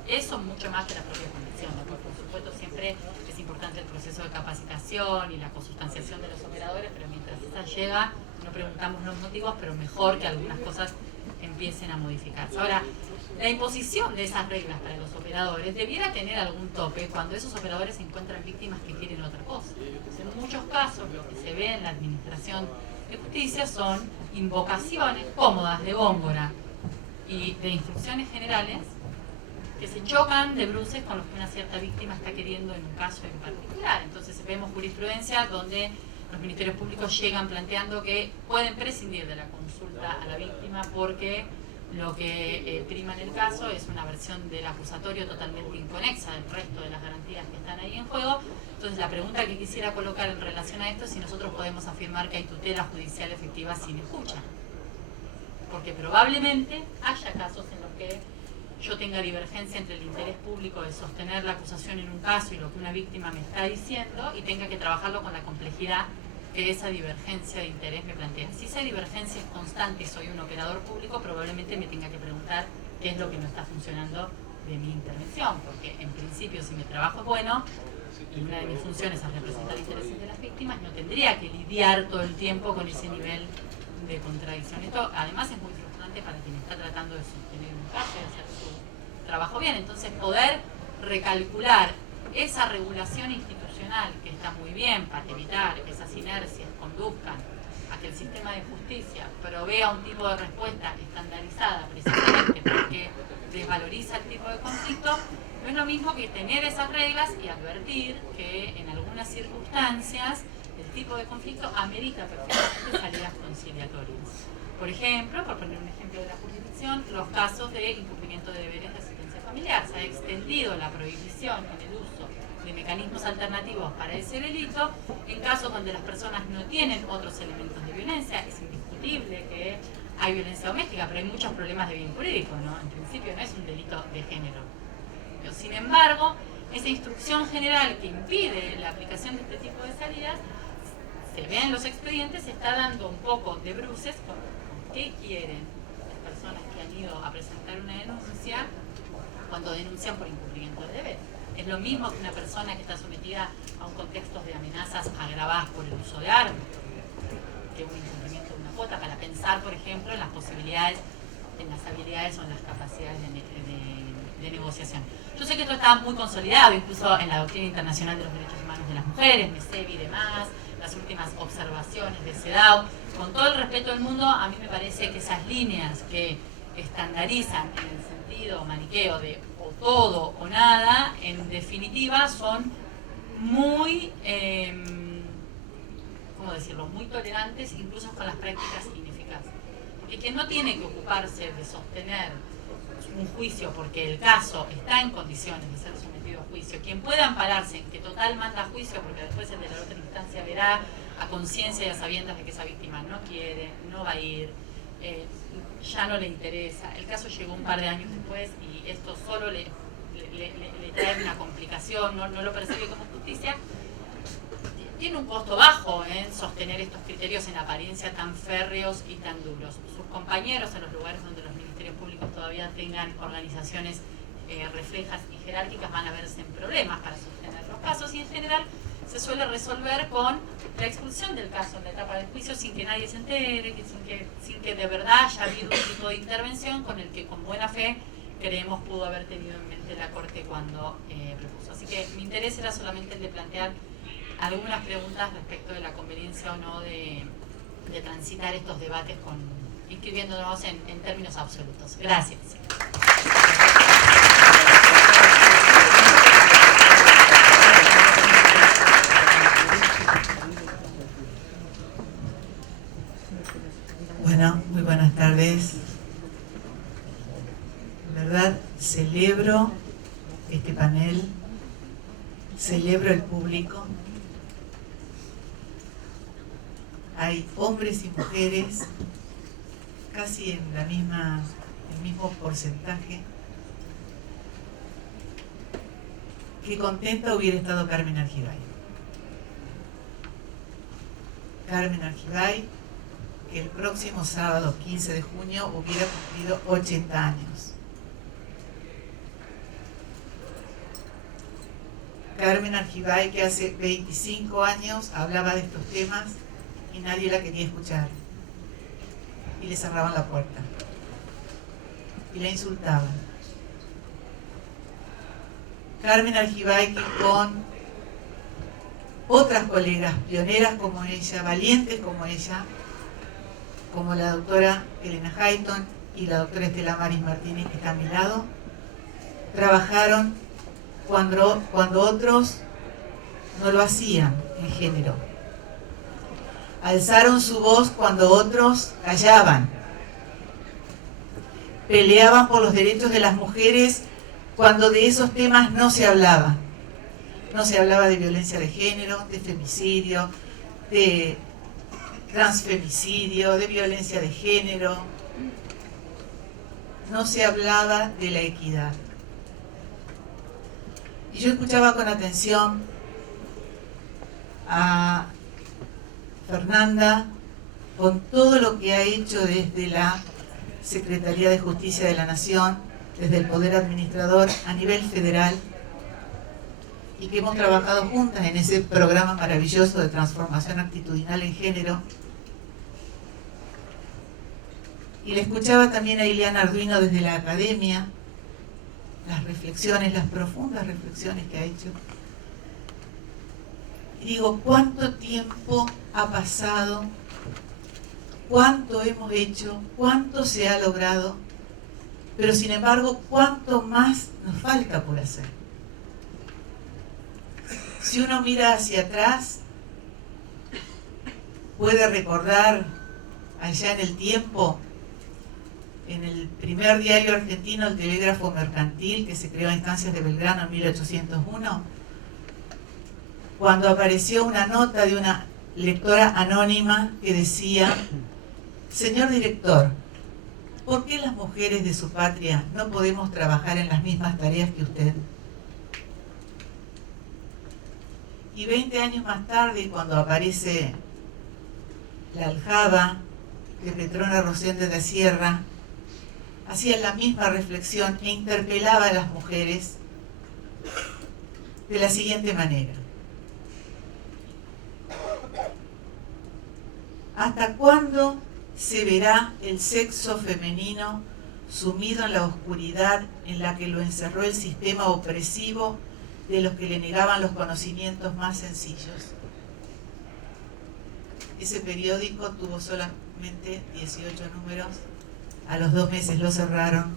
Eso mucho más que la propia convención, ¿no? Por supuesto siempre es importante el proceso de capacitación y la consustanciación de los operadores, pero mientras esa llega no preguntamos los motivos, pero mejor que algunas cosas empiecen a modificarse. Ahora, la imposición de esas reglas para los operadores debiera tener algún tope cuando esos operadores se encuentran víctimas que quieren otra cosa. Entonces, en muchos casos lo que se ve en la administración de justicia son invocaciones cómodas de Góngora y de instrucciones generales que se chocan de bruces con lo que una cierta víctima está queriendo en un caso en particular. Entonces vemos jurisprudencia donde los ministerios públicos llegan planteando que pueden prescindir de la consulta a la víctima porque lo que prima en el caso es una versión del acusatorio totalmente inconexa del resto de las garantías que están ahí en juego. Entonces la pregunta que quisiera colocar en relación a esto es si nosotros podemos afirmar que hay tutela judicial efectiva sin escucha. Porque probablemente haya casos en los que yo tenga divergencia entre el interés público de sostener la acusación en un caso y lo que una víctima me está diciendo y tenga que trabajarlo con la complejidad que esa divergencia de interés me plantea. Si esa divergencia es constante y soy un operador público, probablemente me tenga que preguntar qué es lo que no está funcionando de mi intervención, porque en principio si mi trabajo es bueno, y una de mis funciones es representar intereses de las víctimas, no tendría que lidiar todo el tiempo con ese nivel de contradicción. Esto además es muy frustrante para quien está tratando de sostener un caso y hacer su trabajo bien. Entonces poder recalcular esa regulación institucional que está muy bien para evitar que esas inercias conduzcan a que el sistema de justicia provea un tipo de respuesta estandarizada precisamente porque desvaloriza el tipo de conflicto, no es lo mismo que tener esas reglas y advertir que en algunas circunstancias el tipo de conflicto amerita perfectamente salidas conciliatorias. Por ejemplo, por poner un ejemplo de la jurisdicción, los casos de incumplimiento de deberes de asistencia familiar. Se ha extendido la prohibición en el uso de mecanismos alternativos para ese delito en casos donde las personas no tienen otros elementos de violencia. Es indiscutible que hay violencia doméstica, pero hay muchos problemas de bien jurídico, ¿no? En principio no es un delito de género. Pero, sin embargo, esa instrucción general que impide la aplicación de este tipo de salidas, se ve en los expedientes, se está dando un poco de bruces con qué quieren las personas que han ido a presentar una denuncia cuando denuncian por incumplimiento de deberes. Es lo mismo que una persona que está sometida a un contexto de amenazas agravadas por el uso de armas, que un incumplimiento de una cuota, para pensar, por ejemplo, en las posibilidades, en las habilidades o en las capacidades de negociación. Yo sé que esto está muy consolidado, incluso en la doctrina internacional de los derechos humanos de las mujeres, MESEV y demás, las últimas observaciones de CEDAW. Con todo el respeto del mundo, a mí me parece que esas líneas que estandarizan en el sentido maniqueo de o todo o nada, en definitiva son muy, ¿cómo decirlo?, muy tolerantes incluso con las prácticas ineficaces. Porque quien no tiene que ocuparse de sostener un juicio porque el caso está en condiciones de ser sometido a juicio, quien pueda ampararse en que total manda a juicio porque después el de la otra instancia verá a conciencia y a sabiendas de que esa víctima no quiere, no va a ir, ya no le interesa. El caso llegó un par de años después y esto solo le trae una complicación, no lo percibe como justicia. Tiene un costo bajo en sostener estos criterios en apariencia tan férreos y tan duros. Sus compañeros en los lugares donde los ministerios públicos todavía tengan organizaciones reflejas y jerárquicas van a verse en problemas para sostener los casos y en general se suele resolver con la expulsión del caso en la etapa del juicio sin que nadie se entere, sin que de verdad haya habido un tipo de intervención con el que con buena fe creemos pudo haber tenido en mente la Corte cuando propuso. Así que mi interés era solamente el de plantear algunas preguntas respecto de la conveniencia o no de transitar estos debates inscribiéndonos en términos absolutos. Gracias. Bueno, muy buenas tardes. En verdad, celebro este panel, celebro el público. Hay hombres y mujeres casi en el mismo porcentaje. Qué contenta hubiera estado Carmen Argibay. Carmen Argibay, que el próximo sábado 15 de junio hubiera cumplido 80 años. Carmen Argibay, que hace 25 años hablaba de estos temas y nadie la quería escuchar. Y le cerraban la puerta. Y la insultaban. Carmen Argibay, que con otras colegas pioneras como ella, valientes como ella, como la doctora Elena Hayton y la doctora Estela Maris Martínez, que está a mi lado, trabajaron cuando otros no lo hacían en género. Alzaron su voz cuando otros callaban. Peleaban por los derechos de las mujeres cuando de esos temas no se hablaba. No se hablaba de violencia de género, de femicidio, de transfemicidio, de violencia de género. No se hablaba de la equidad. Y yo escuchaba con atención a Fernanda con todo lo que ha hecho desde la Secretaría de Justicia de la Nación, desde el Poder Administrador a nivel federal, y que hemos trabajado juntas en ese programa maravilloso de transformación actitudinal en género. Y le escuchaba también a Ileana Arduino desde la academia, las reflexiones, las profundas reflexiones que ha hecho. Y digo, ¿cuánto tiempo ha pasado? ¿Cuánto hemos hecho? ¿Cuánto se ha logrado? Pero sin embargo, ¿cuánto más nos falta por hacer? Si uno mira hacia atrás, puede recordar allá en el tiempo, en el primer diario argentino, el Telégrafo Mercantil, que se creó a instancias de Belgrano en 1801, cuando apareció una nota de una lectora anónima que decía: señor director, ¿por qué las mujeres de su patria no podemos trabajar en las mismas tareas que usted? Y 20 años más tarde, cuando aparece la aljaba de Petrona Rosende de Sierra, hacía la misma reflexión e interpelaba a las mujeres de la siguiente manera: ¿hasta cuándo se verá el sexo femenino sumido en la oscuridad en la que lo encerró el sistema opresivo de los que le negaban los conocimientos más sencillos? Ese periódico tuvo solamente 18 números, a los 2 meses lo cerraron.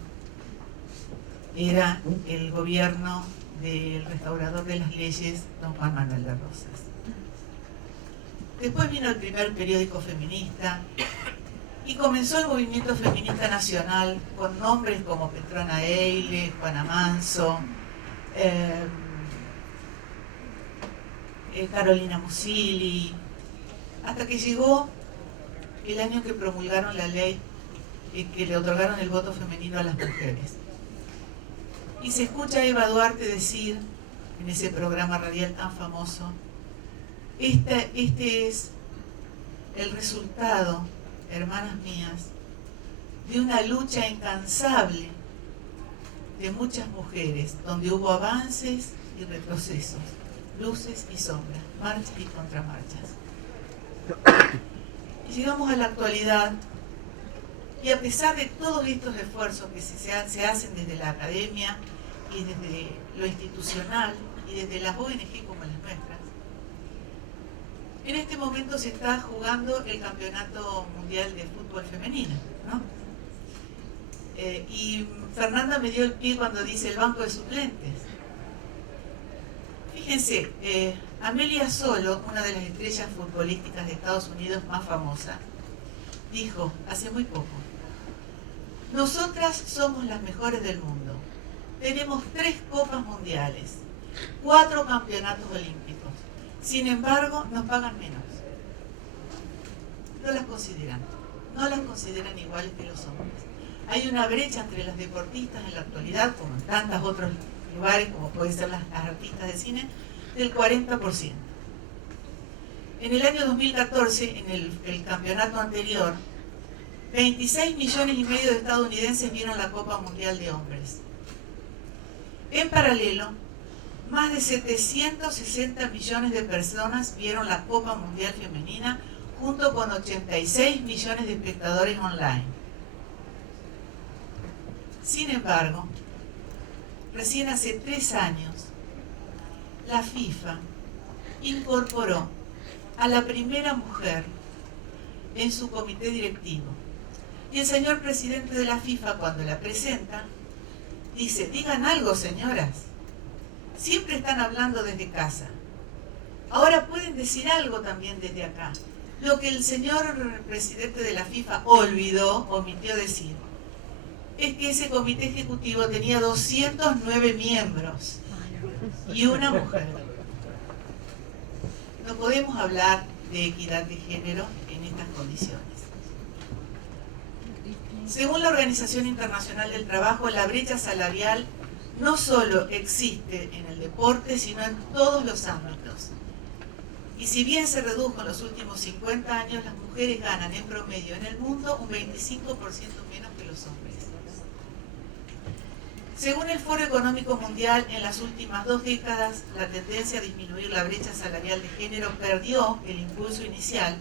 Era el gobierno del restaurador de las leyes, don Juan Manuel de Rosas. Después vino el primer periódico feminista y comenzó el movimiento feminista nacional con nombres como Petrona Eile, Juana Manso, Carolina Musili, hasta que llegó el año que promulgaron la ley que le otorgaron el voto femenino a las mujeres. Y se escucha a Eva Duarte decir en ese programa radial tan famoso: este es el resultado, hermanas mías, de una lucha incansable de muchas mujeres, donde hubo avances y retrocesos, luces y sombras, marchas y contramarchas. Y llegamos a la actualidad, y a pesar de todos estos esfuerzos que se hacen desde la academia y desde lo institucional y desde las ONG como las nuestras, en este momento se está jugando el Campeonato Mundial de Fútbol Femenino, ¿no? Y Fernanda me dio el pie cuando dice el banco de suplentes. Fíjense, Amelia Solo, una de las estrellas futbolísticas de Estados Unidos más famosas, dijo hace muy poco: nosotras somos las mejores del mundo. Tenemos 3 copas mundiales, 4 campeonatos olímpicos. Sin embargo, nos pagan menos. No las consideran iguales que los hombres. Hay una brecha entre las deportistas en la actualidad, como en tantos otros lugares, como pueden ser las artistas de cine, del 40%. En el año 2014, en el campeonato anterior, 26 millones y medio de estadounidenses vieron la Copa Mundial de Hombres. En paralelo, más de 760 millones de personas vieron la Copa Mundial Femenina, junto con 86 millones de espectadores online. Sin embargo, recién hace 3 años, la FIFA incorporó a la primera mujer en su comité directivo. Y el señor presidente de la FIFA, cuando la presenta, dice: digan algo, señoras. Siempre están hablando desde casa. Ahora pueden decir algo también desde acá. Lo que el señor presidente de la FIFA omitió decir, es que ese comité ejecutivo tenía 209 miembros y una mujer. No podemos hablar de equidad de género en estas condiciones. Según la Organización Internacional del Trabajo, la brecha salarial no solo existe en el deporte, sino en todos los ámbitos. Y si bien se redujo en los últimos 50 años, las mujeres ganan en promedio en el mundo un 25% menos que los hombres. Según el Foro Económico Mundial, en las últimas 2 décadas, la tendencia a disminuir la brecha salarial de género perdió el impulso inicial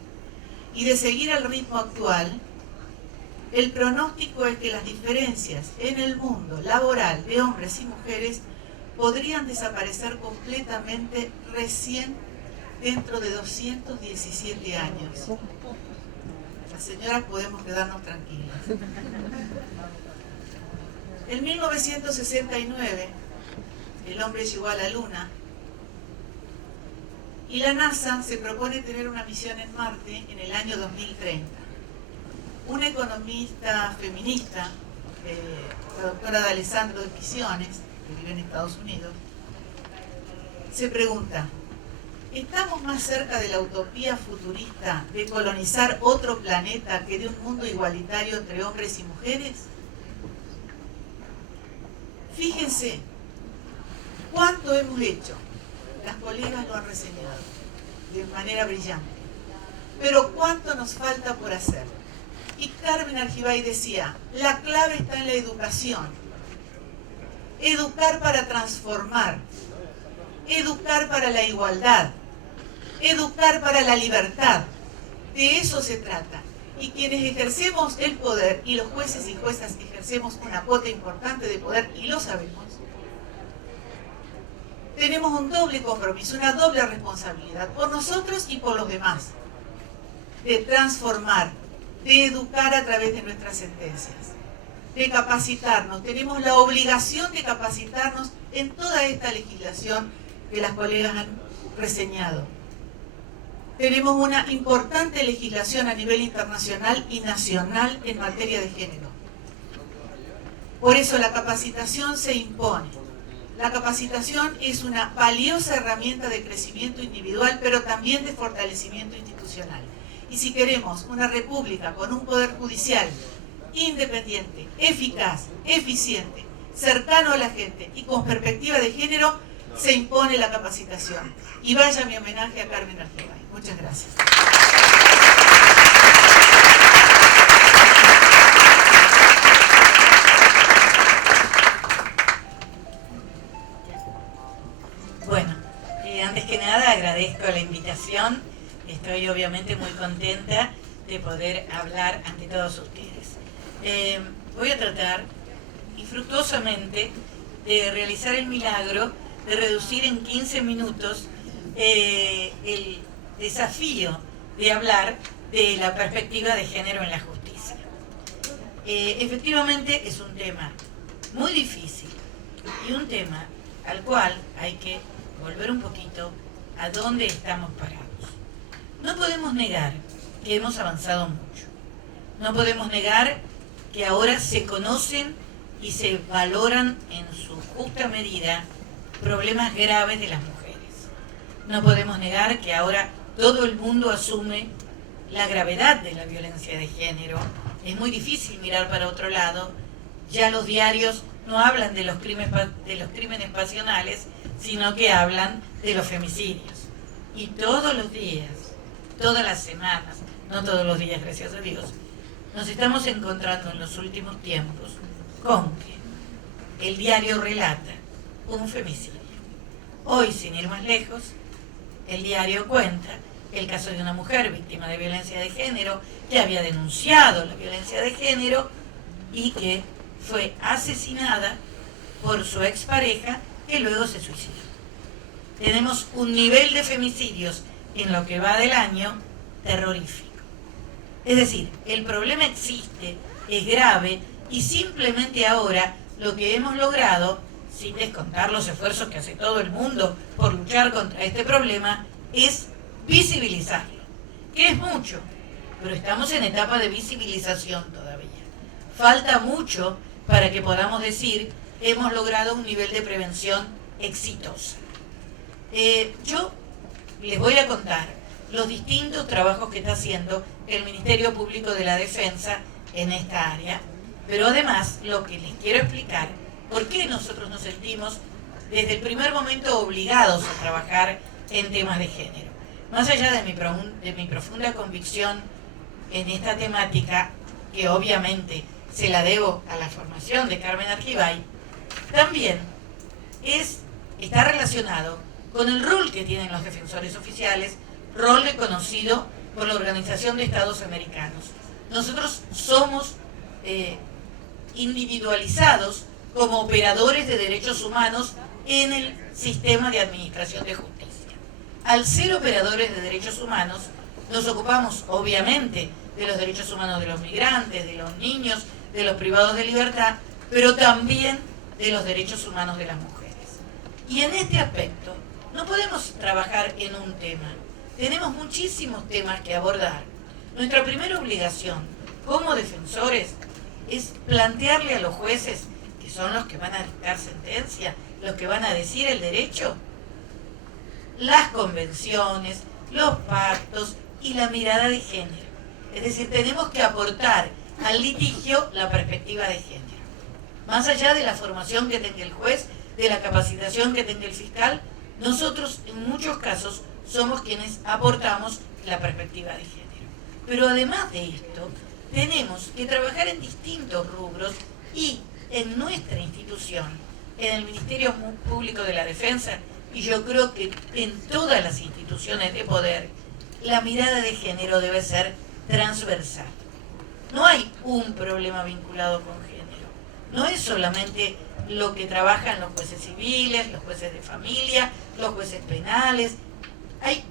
y de seguir al ritmo actual, el pronóstico es que las diferencias en el mundo laboral de hombres y mujeres podrían desaparecer completamente recién dentro de 217 años. Las señoras podemos quedarnos tranquilas. En 1969, el hombre llegó a la Luna y la NASA se propone tener una misión en Marte en el año 2030. Una economista feminista, la doctora D'Alessandro de Misiones, que vive en Estados Unidos, se pregunta: ¿estamos más cerca de la utopía futurista de colonizar otro planeta que de un mundo igualitario entre hombres y mujeres? Fíjense cuánto hemos hecho. Las colegas lo han reseñado de manera brillante. Pero cuánto nos falta por hacer. Y Carmen Argibay decía, la clave está en la educación. Educar para transformar. Educar para la igualdad. Educar para la libertad. De eso se trata. Y quienes ejercemos el poder, y los jueces y juezas ejercemos una cuota importante de poder, y lo sabemos, tenemos un doble compromiso, una doble responsabilidad, por nosotros y por los demás, de transformar, de educar a través de nuestras sentencias, de capacitarnos. Tenemos la obligación de capacitarnos en toda esta legislación que las colegas han reseñado. Tenemos una importante legislación a nivel internacional y nacional en materia de género. Por eso la capacitación se impone. La capacitación es una valiosa herramienta de crecimiento individual, pero también de fortalecimiento institucional. Y si queremos una república con un poder judicial independiente, eficaz, eficiente, cercano a la gente y con perspectiva de género, se impone la capacitación. Y vaya mi homenaje a Carmen Argibay. Muchas gracias. Bueno, antes que nada agradezco la invitación. Estoy obviamente muy contenta de poder hablar ante todos ustedes. Voy a tratar infructuosamente de realizar el milagro de reducir en 15 minutos el desafío de hablar de la perspectiva de género en la justicia. Efectivamente es un tema muy difícil y un tema al cual hay que volver un poquito a dónde estamos parados. No podemos negar que hemos avanzado mucho. No podemos negar que ahora se conocen y se valoran en su justa medida problemas graves de las mujeres. No podemos negar que ahora todo el mundo asume la gravedad de la violencia de género. Es muy difícil mirar para otro lado. Ya los diarios no hablan de los crímenes pasionales, sino que hablan de los femicidios. Y todos los días, todas las semanas, no todos los días, gracias a Dios, nos estamos encontrando en los últimos tiempos con que el diario relata un femicidio. Hoy, sin ir más lejos, el diario cuenta el caso de una mujer víctima de violencia de género que había denunciado la violencia de género y que fue asesinada por su expareja, que luego se suicidó. Tenemos un nivel de femicidios en lo que va del año terrorífico. Es decir, el problema existe, es grave, y simplemente ahora lo que hemos logrado, sin descontar los esfuerzos que hace todo el mundo por luchar contra este problema, es visibilizarlo, que es mucho, pero estamos en etapa de visibilización todavía. Falta mucho para que podamos decir hemos logrado un nivel de prevención exitoso. Yo les voy a contar los distintos trabajos que está haciendo el Ministerio Público de la Defensa en esta área, pero además lo que les quiero explicar, por qué nosotros nos sentimos desde el primer momento obligados a trabajar en temas de género. Más allá de mi profunda convicción en esta temática, que obviamente se la debo a la formación de Carmen Argibay, también está relacionado con el rol que tienen los defensores oficiales, rol reconocido por la Organización de Estados Americanos. Nosotros somos individualizados como operadores de derechos humanos en el sistema de administración de justicia. Al ser operadores de derechos humanos, nos ocupamos obviamente de los derechos humanos de los migrantes, de los niños, de los privados de libertad, pero también de los derechos humanos de las mujeres. Y en este aspecto no podemos trabajar en un tema. Tenemos muchísimos temas que abordar. Nuestra primera obligación como defensores es plantearle a los jueces, que son los que van a dictar sentencia, los que van a decir el derecho, las convenciones, los pactos y la mirada de género. Es decir, tenemos que aportar al litigio la perspectiva de género. Más allá de la formación que tenga el juez, de la capacitación que tenga el fiscal, nosotros en muchos casos somos quienes aportamos la perspectiva de género. Pero además de esto, tenemos que trabajar en distintos rubros y en nuestra institución, en el Ministerio Público de la Defensa, y yo creo que en todas las instituciones de poder, la mirada de género debe ser transversal. No hay un problema vinculado con género. No es solamente lo que trabajan los jueces civiles, los jueces de familia, los jueces penales. Hay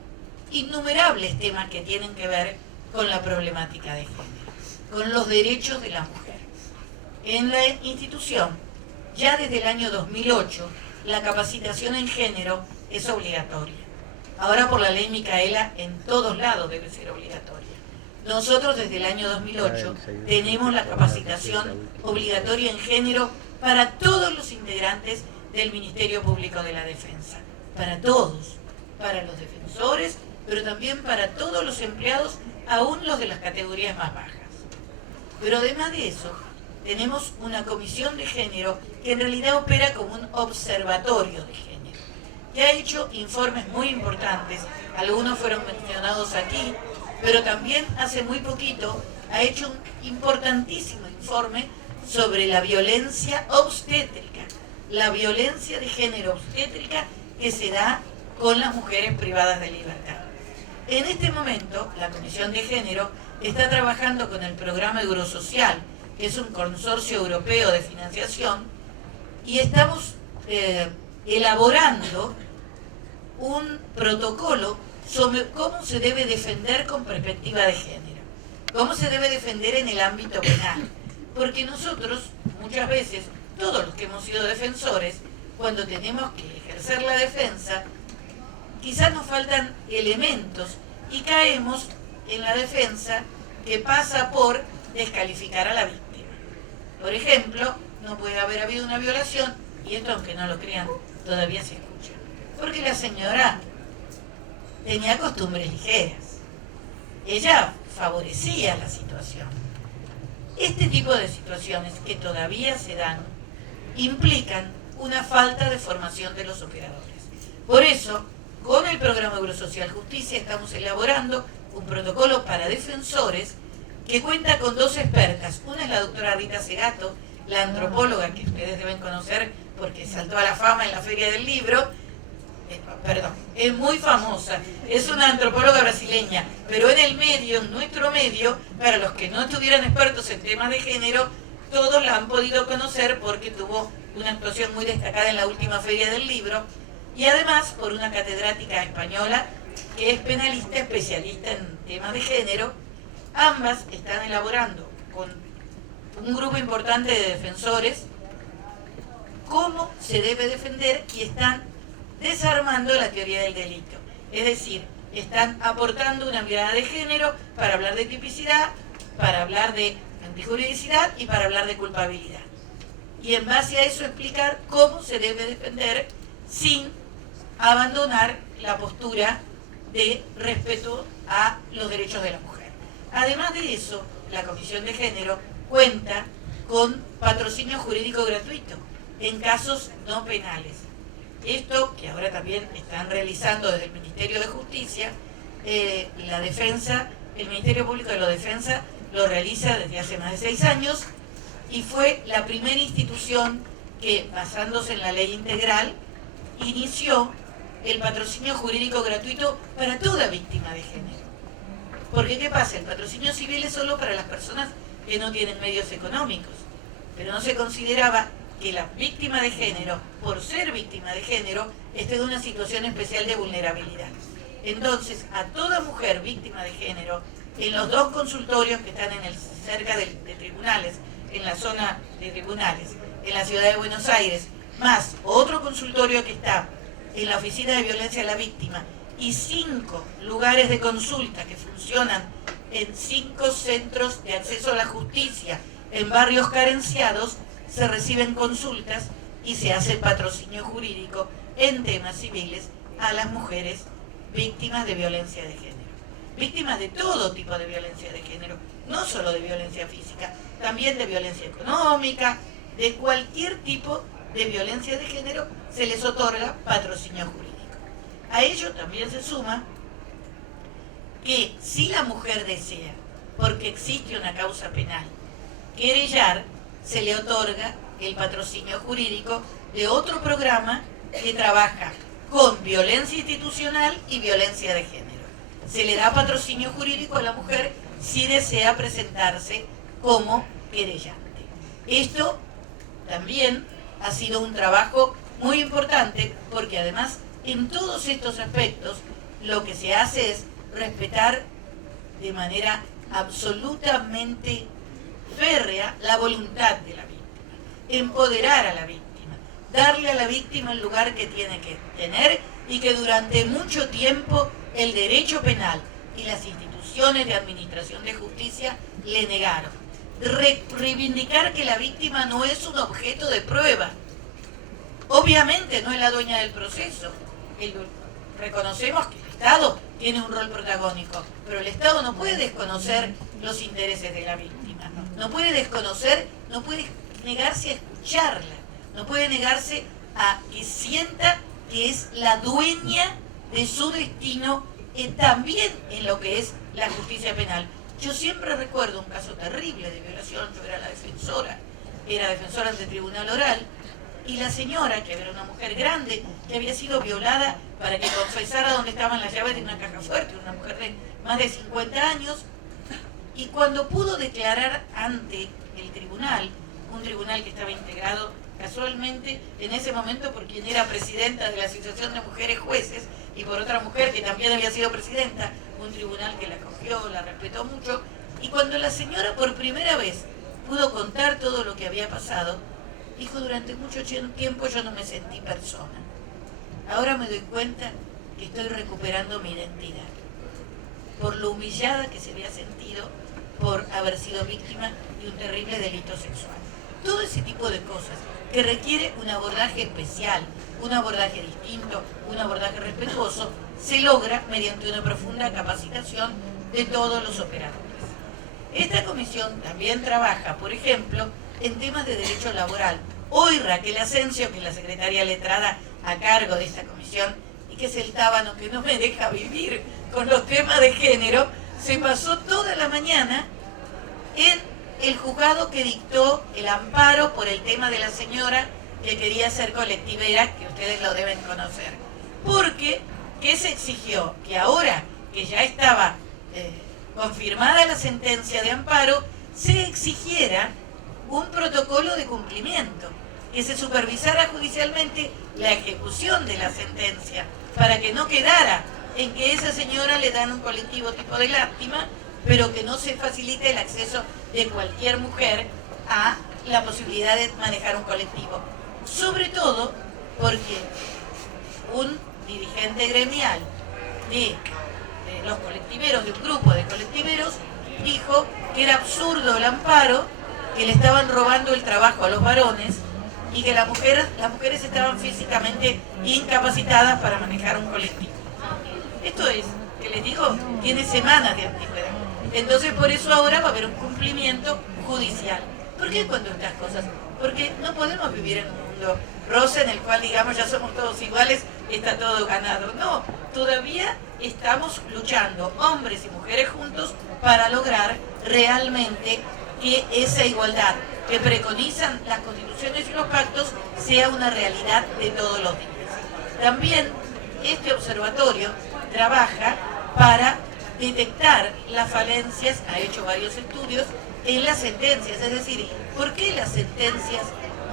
innumerables temas que tienen que ver con la problemática de género, con los derechos de la mujer. En la institución, ya desde el año 2008, la capacitación en género es obligatoria. Ahora por la ley Micaela en todos lados debe ser obligatoria. Nosotros desde el año 2008 tenemos la capacitación obligatoria en género para todos los integrantes del Ministerio Público de la Defensa. Para todos, para los defensores, pero también para todos los empleados, aún los de las categorías más bajas. Pero además de eso, tenemos una comisión de género que en realidad opera como un observatorio de género, que ha hecho informes muy importantes, algunos fueron mencionados aquí, pero también hace muy poquito ha hecho un importantísimo informe sobre la violencia obstétrica, la violencia de género obstétrica que se da con las mujeres privadas de libertad. En este momento, la Comisión de Género está trabajando con el programa Eurosocial, que es un consorcio europeo de financiación, y estamos elaborando un protocolo sobre cómo se debe defender con perspectiva de género, cómo se debe defender en el ámbito penal. Porque nosotros, muchas veces, todos los que hemos sido defensores, cuando tenemos que ejercer la defensa, quizás nos faltan elementos y caemos en la defensa que pasa por descalificar a la víctima. Por ejemplo, no puede haber habido una violación, y esto aunque no lo crean, todavía se escucha, porque la señora tenía costumbres ligeras. Ella favorecía la situación. Este tipo de situaciones que todavía se dan implican una falta de formación de los operadores. Por eso, con el programa Eurosocial Justicia estamos elaborando un protocolo para defensores que cuenta con dos expertas. Una es la doctora Rita Segato, la antropóloga que ustedes deben conocer porque saltó a la fama en la Feria del Libro. Es muy famosa, es una antropóloga brasileña, pero en el medio, en nuestro medio, para los que no estuvieran expertos en temas de género, todos la han podido conocer porque tuvo una actuación muy destacada en la última Feria del Libro, y además por una catedrática española que es penalista especialista en temas de género. Ambas están elaborando con un grupo importante de defensores cómo se debe defender y están desarmando la teoría del delito. Es decir, están aportando una mirada de género para hablar de tipicidad, para hablar de antijuridicidad y para hablar de culpabilidad. Y en base a eso explicar cómo se debe defender sin abandonar la postura de respeto a los derechos de la mujer. Además de eso, la Comisión de Género cuenta con patrocinio jurídico gratuito en casos no penales. Esto que ahora también están realizando desde el Ministerio de Justicia, la defensa, el Ministerio Público de la Defensa lo realiza desde hace más de 6 años y fue la primera institución que, basándose en la ley integral, inició el patrocinio jurídico gratuito para toda víctima de género. Porque ¿qué pasa? El patrocinio civil es solo para las personas que no tienen medios económicos, pero no se consideraba que la víctima de género, por ser víctima de género, esté en una situación especial de vulnerabilidad. Entonces, a toda mujer víctima de género, en los 2 consultorios que están cerca de tribunales, en la zona de tribunales, en la ciudad de Buenos Aires, más otro consultorio que está en la Oficina de Violencia a la Víctima, y 5 lugares de consulta que funcionan en 5 centros de acceso a la justicia en barrios carenciados, se reciben consultas y se hace patrocinio jurídico en temas civiles a las mujeres víctimas de violencia de género. Víctimas de todo tipo de violencia de género, no solo de violencia física, también de violencia económica, de cualquier tipo de violencia de género se les otorga patrocinio jurídico. A ello también se suma que si la mujer desea, porque existe una causa penal, querellar, se le otorga el patrocinio jurídico de otro programa que trabaja con violencia institucional y violencia de género. Se le da patrocinio jurídico a la mujer si desea presentarse como querellante. Esto también ha sido un trabajo muy importante porque además en todos estos aspectos lo que se hace es respetar de manera absolutamente férrea la voluntad de la víctima, empoderar a la víctima, darle a la víctima el lugar que tiene que tener y que durante mucho tiempo el derecho penal y las instituciones de administración de justicia le negaron. Reivindicar que la víctima no es un objeto de prueba. Obviamente no es la dueña del proceso. Reconocemos que el Estado tiene un rol protagónico, pero el Estado no puede desconocer los intereses de la víctima. No puede desconocer, no puede negarse a escucharla, no puede negarse a que sienta que es la dueña de su destino, también en lo que es la justicia penal. Yo siempre recuerdo un caso terrible de violación. Yo era la defensora, era defensora ante tribunal oral, y la señora, que era una mujer grande, que había sido violada para que confesara dónde estaban las llaves de una caja fuerte, una mujer de más de 50 años, y cuando pudo declarar ante el tribunal, un tribunal que estaba integrado casualmente en ese momento por quien era presidenta de la Asociación de Mujeres Jueces y por otra mujer que también había sido presidenta, un tribunal que la acogió, la respetó mucho, y cuando la señora por primera vez pudo contar todo lo que había pasado, dijo: durante mucho tiempo yo no me sentí persona. Ahora me doy cuenta que estoy recuperando mi identidad, por lo humillada que se había sentido por haber sido víctima de un terrible delito sexual. Todo ese tipo de cosas que requiere un abordaje especial, un abordaje distinto, un abordaje respetuoso, se logra mediante una profunda capacitación de todos los operadores. Esta comisión también trabaja, por ejemplo, en temas de derecho laboral. Hoy Raquel Asensio, que es la secretaria letrada a cargo de esta comisión y que es el tábano que no me deja vivir con los temas de género, se pasó toda la mañana en el juzgado que dictó el amparo por el tema de la señora que quería ser colectivera, que ustedes lo deben conocer. Porque, ¿qué se exigió? Que ahora que ya estaba confirmada la sentencia de amparo, se exigiera un protocolo de cumplimiento, que se supervisara judicialmente la ejecución de la sentencia, para que no quedara en que esa señora le dan un colectivo tipo de lástima, pero que no se facilite el acceso de cualquier mujer a la posibilidad de manejar un colectivo. Sobre todo porque un dirigente gremial de los colectiveros, de un grupo de colectiveros, dijo que era absurdo el amparo, que le estaban robando el trabajo a los varones y que las mujeres estaban físicamente incapacitadas para manejar un colectivo. Esto es, que les digo, tiene semanas de antigüedad. Entonces por eso ahora va a haber un cumplimiento judicial. ¿Por qué cuento estas cosas? Porque no podemos vivir en un mundo rosa en el cual digamos ya somos todos iguales, está todo ganado. No, todavía estamos luchando, hombres y mujeres juntos, para lograr realmente que esa igualdad que preconizan las constituciones y los pactos sea una realidad de todos los días. También este observatorio trabaja para detectar las falencias, ha hecho varios estudios, en las sentencias, es decir, ¿por qué las sentencias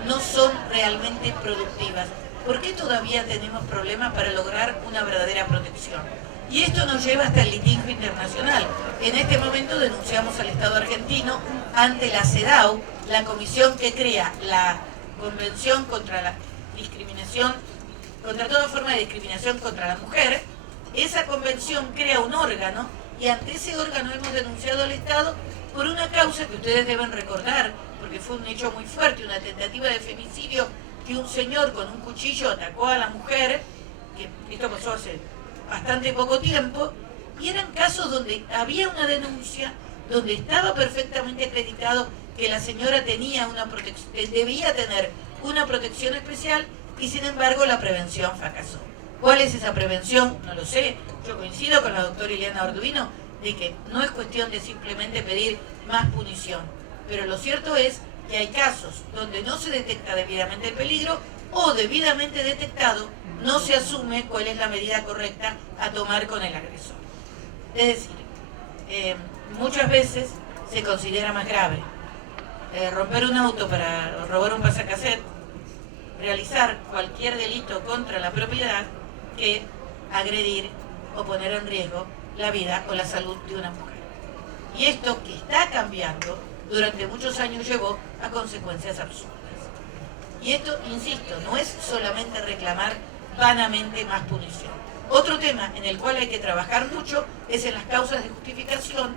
no son realmente productivas? ¿Por qué todavía tenemos problemas para lograr una verdadera protección? Y esto nos lleva hasta el litigio internacional. En este momento denunciamos al Estado argentino ante la CEDAW, la comisión que crea la Convención contra la Discriminación, contra toda forma de discriminación contra la mujer. Esa convención crea un órgano y ante ese órgano hemos denunciado al Estado por una causa que ustedes deben recordar, porque fue un hecho muy fuerte, una tentativa de femicidio que un señor con un cuchillo atacó a la mujer, que esto pasó hace bastante poco tiempo, y eran casos donde había una denuncia, donde estaba perfectamente acreditado que la señora tenía debía tener una protección especial y sin embargo la prevención fracasó. ¿Cuál es esa prevención? No lo sé. Yo coincido con la doctora Ileana Arduino de que no es cuestión de simplemente pedir más punición, pero lo cierto es que hay casos donde no se detecta debidamente el peligro o debidamente detectado no se asume cuál es la medida correcta a tomar con el agresor. Es decir, muchas veces se considera más grave romper un auto para robar un pasacassette, realizar cualquier delito contra la propiedad, que agredir o poner en riesgo la vida o la salud de una mujer. Y esto, que está cambiando, durante muchos años llevó a consecuencias absurdas. Y esto, insisto, no es solamente reclamar vanamente más punición. Otro tema en el cual hay que trabajar mucho es en las causas de justificación.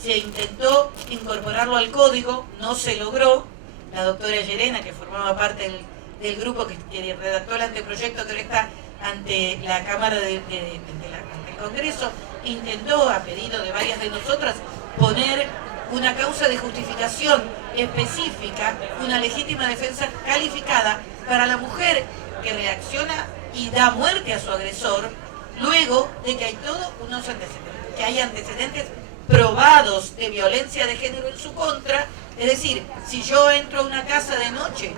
Se intentó incorporarlo al código, no se logró. La doctora Llerena, que formaba parte del grupo que redactó el anteproyecto, que ahora está ante la Cámara ante el Congreso, intentó, a pedido de varias de nosotras, poner una causa de justificación específica, una legítima defensa calificada para la mujer que reacciona y da muerte a su agresor, luego de que hay todos unos antecedentes, que hay antecedentes probados de violencia de género en su contra. Es decir, si yo entro a una casa de noche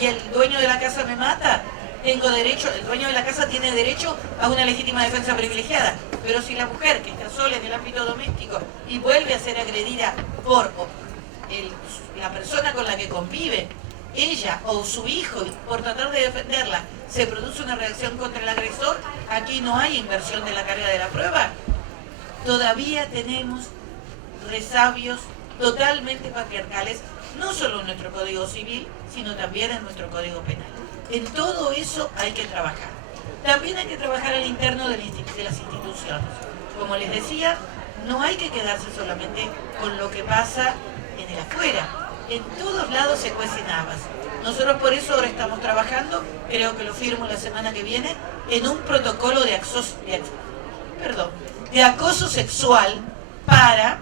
y el dueño de la casa me mata, tengo derecho, el dueño de la casa tiene derecho a una legítima defensa privilegiada. Pero si la mujer que está sola en el ámbito doméstico y vuelve a ser agredida por la persona con la que convive, ella o su hijo, por tratar de defenderla, se produce una reacción contra el agresor, aquí no hay inversión de la carga de la prueba. Todavía tenemos resabios totalmente patriarcales, no solo en nuestro Código Civil, sino también en nuestro Código Penal. En todo eso hay que trabajar. También hay que trabajar al interno de las instituciones. Como les decía, no hay que quedarse solamente con lo que pasa en el afuera. En todos lados se cuecen habas. Nosotros por eso ahora estamos trabajando, creo que lo firmo la semana que viene, en un protocolo de acoso sexual para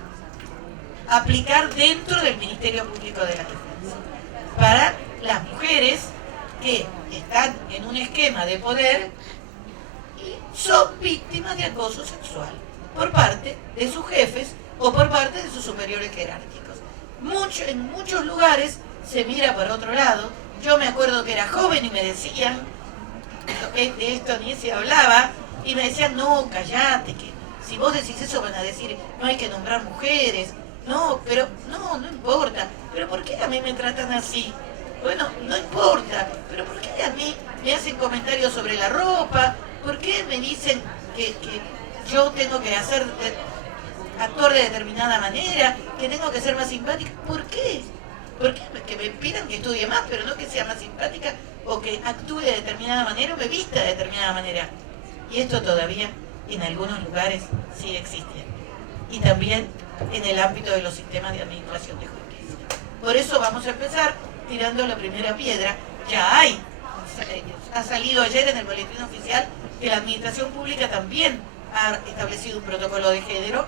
aplicar dentro del Ministerio Público de la Defensa. Para las mujeres que están en un esquema de poder y son víctimas de acoso sexual por parte de sus jefes o por parte de sus superiores jerárquicos. En muchos lugares se mira por otro lado. Yo me acuerdo que era joven y me decían, de esto ni se hablaba, y me decían, no, callate, que si vos decís eso van a decir, no hay que nombrar mujeres. No, pero no importa. ¿Pero por qué a mí me tratan así? Bueno, no importa, pero ¿por qué a mí me hacen comentarios sobre la ropa? ¿Por qué me dicen que yo tengo que actuar de determinada manera, que tengo que ser más simpática? ¿Por qué? ¿Por qué? Que me pidan que estudie más, pero no que sea más simpática, o que actúe de determinada manera o me vista de determinada manera. Y esto todavía en algunos lugares sigue existiendo. Y también en el ámbito de los sistemas de administración de justicia. Por eso vamos a empezar tirando la primera piedra. Ya ha salido ayer en el boletín oficial que la administración pública también ha establecido un protocolo de género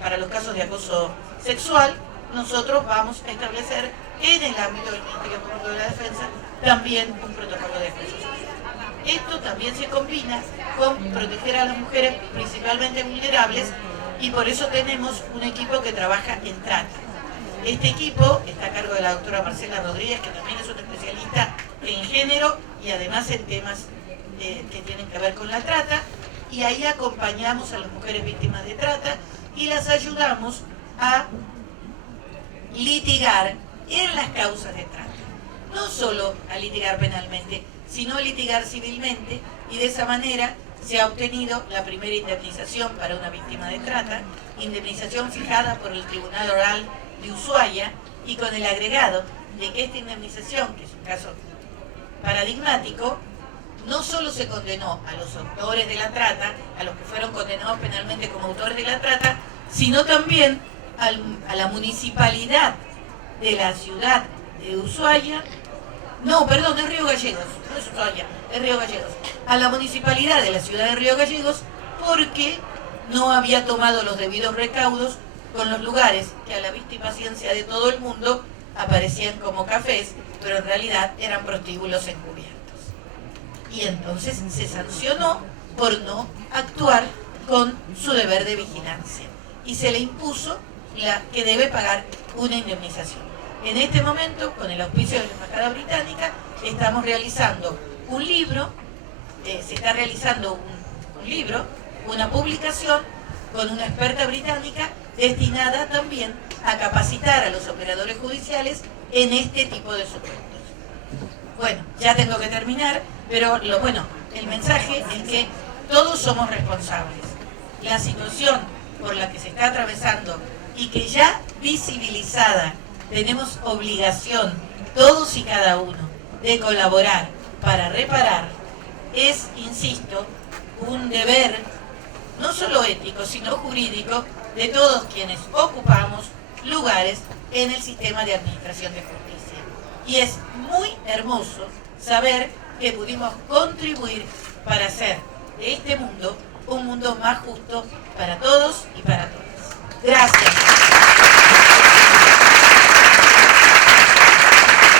para los casos de acoso sexual. Nosotros vamos a establecer en el ámbito del Ministerio Público de la Defensa también un protocolo de acoso sexual. Esto también se combina con proteger a las mujeres principalmente vulnerables, y por eso tenemos un equipo que trabaja en trata. Este equipo está a cargo de la doctora Marcela Rodríguez, que también es una especialista en género y además en temas que tienen que ver con la trata, y ahí acompañamos a las mujeres víctimas de trata y las ayudamos a litigar en las causas de trata. No solo a litigar penalmente, sino a litigar civilmente, y de esa manera se ha obtenido la primera indemnización para una víctima de trata, indemnización fijada por el Tribunal Oral de Ushuaia, y con el agregado de que esta indemnización, que es un caso paradigmático, no solo se condenó a los autores de la trata, a los que fueron condenados penalmente como autores de la trata, sino también a la municipalidad de la ciudad de Ushuaia, no, perdón, es Río Gallegos, no es Ushuaia, es Río Gallegos, a la municipalidad de la ciudad de Río Gallegos, porque no había tomado los debidos recaudos con los lugares que a la vista y paciencia de todo el mundo aparecían como cafés, pero en realidad eran prostíbulos encubiertos. Y entonces se sancionó por no actuar con su deber de vigilancia y se le impuso que debe pagar una indemnización. En este momento, con el auspicio de la Embajada Británica, estamos realizando un libro, se está realizando un libro, una publicación con una experta británica destinada también a capacitar a los operadores judiciales en este tipo de supuestos. Bueno, ya tengo que terminar, pero el mensaje es que todos somos responsables. La situación por la que se está atravesando y que ya visibilizada, tenemos obligación, todos y cada uno, de colaborar para reparar, es, insisto, un deber no solo ético, sino jurídico de todos quienes ocupamos lugares en el sistema de administración de justicia. Y es muy hermoso saber que pudimos contribuir para hacer de este mundo un mundo más justo para todos y para todas. Gracias.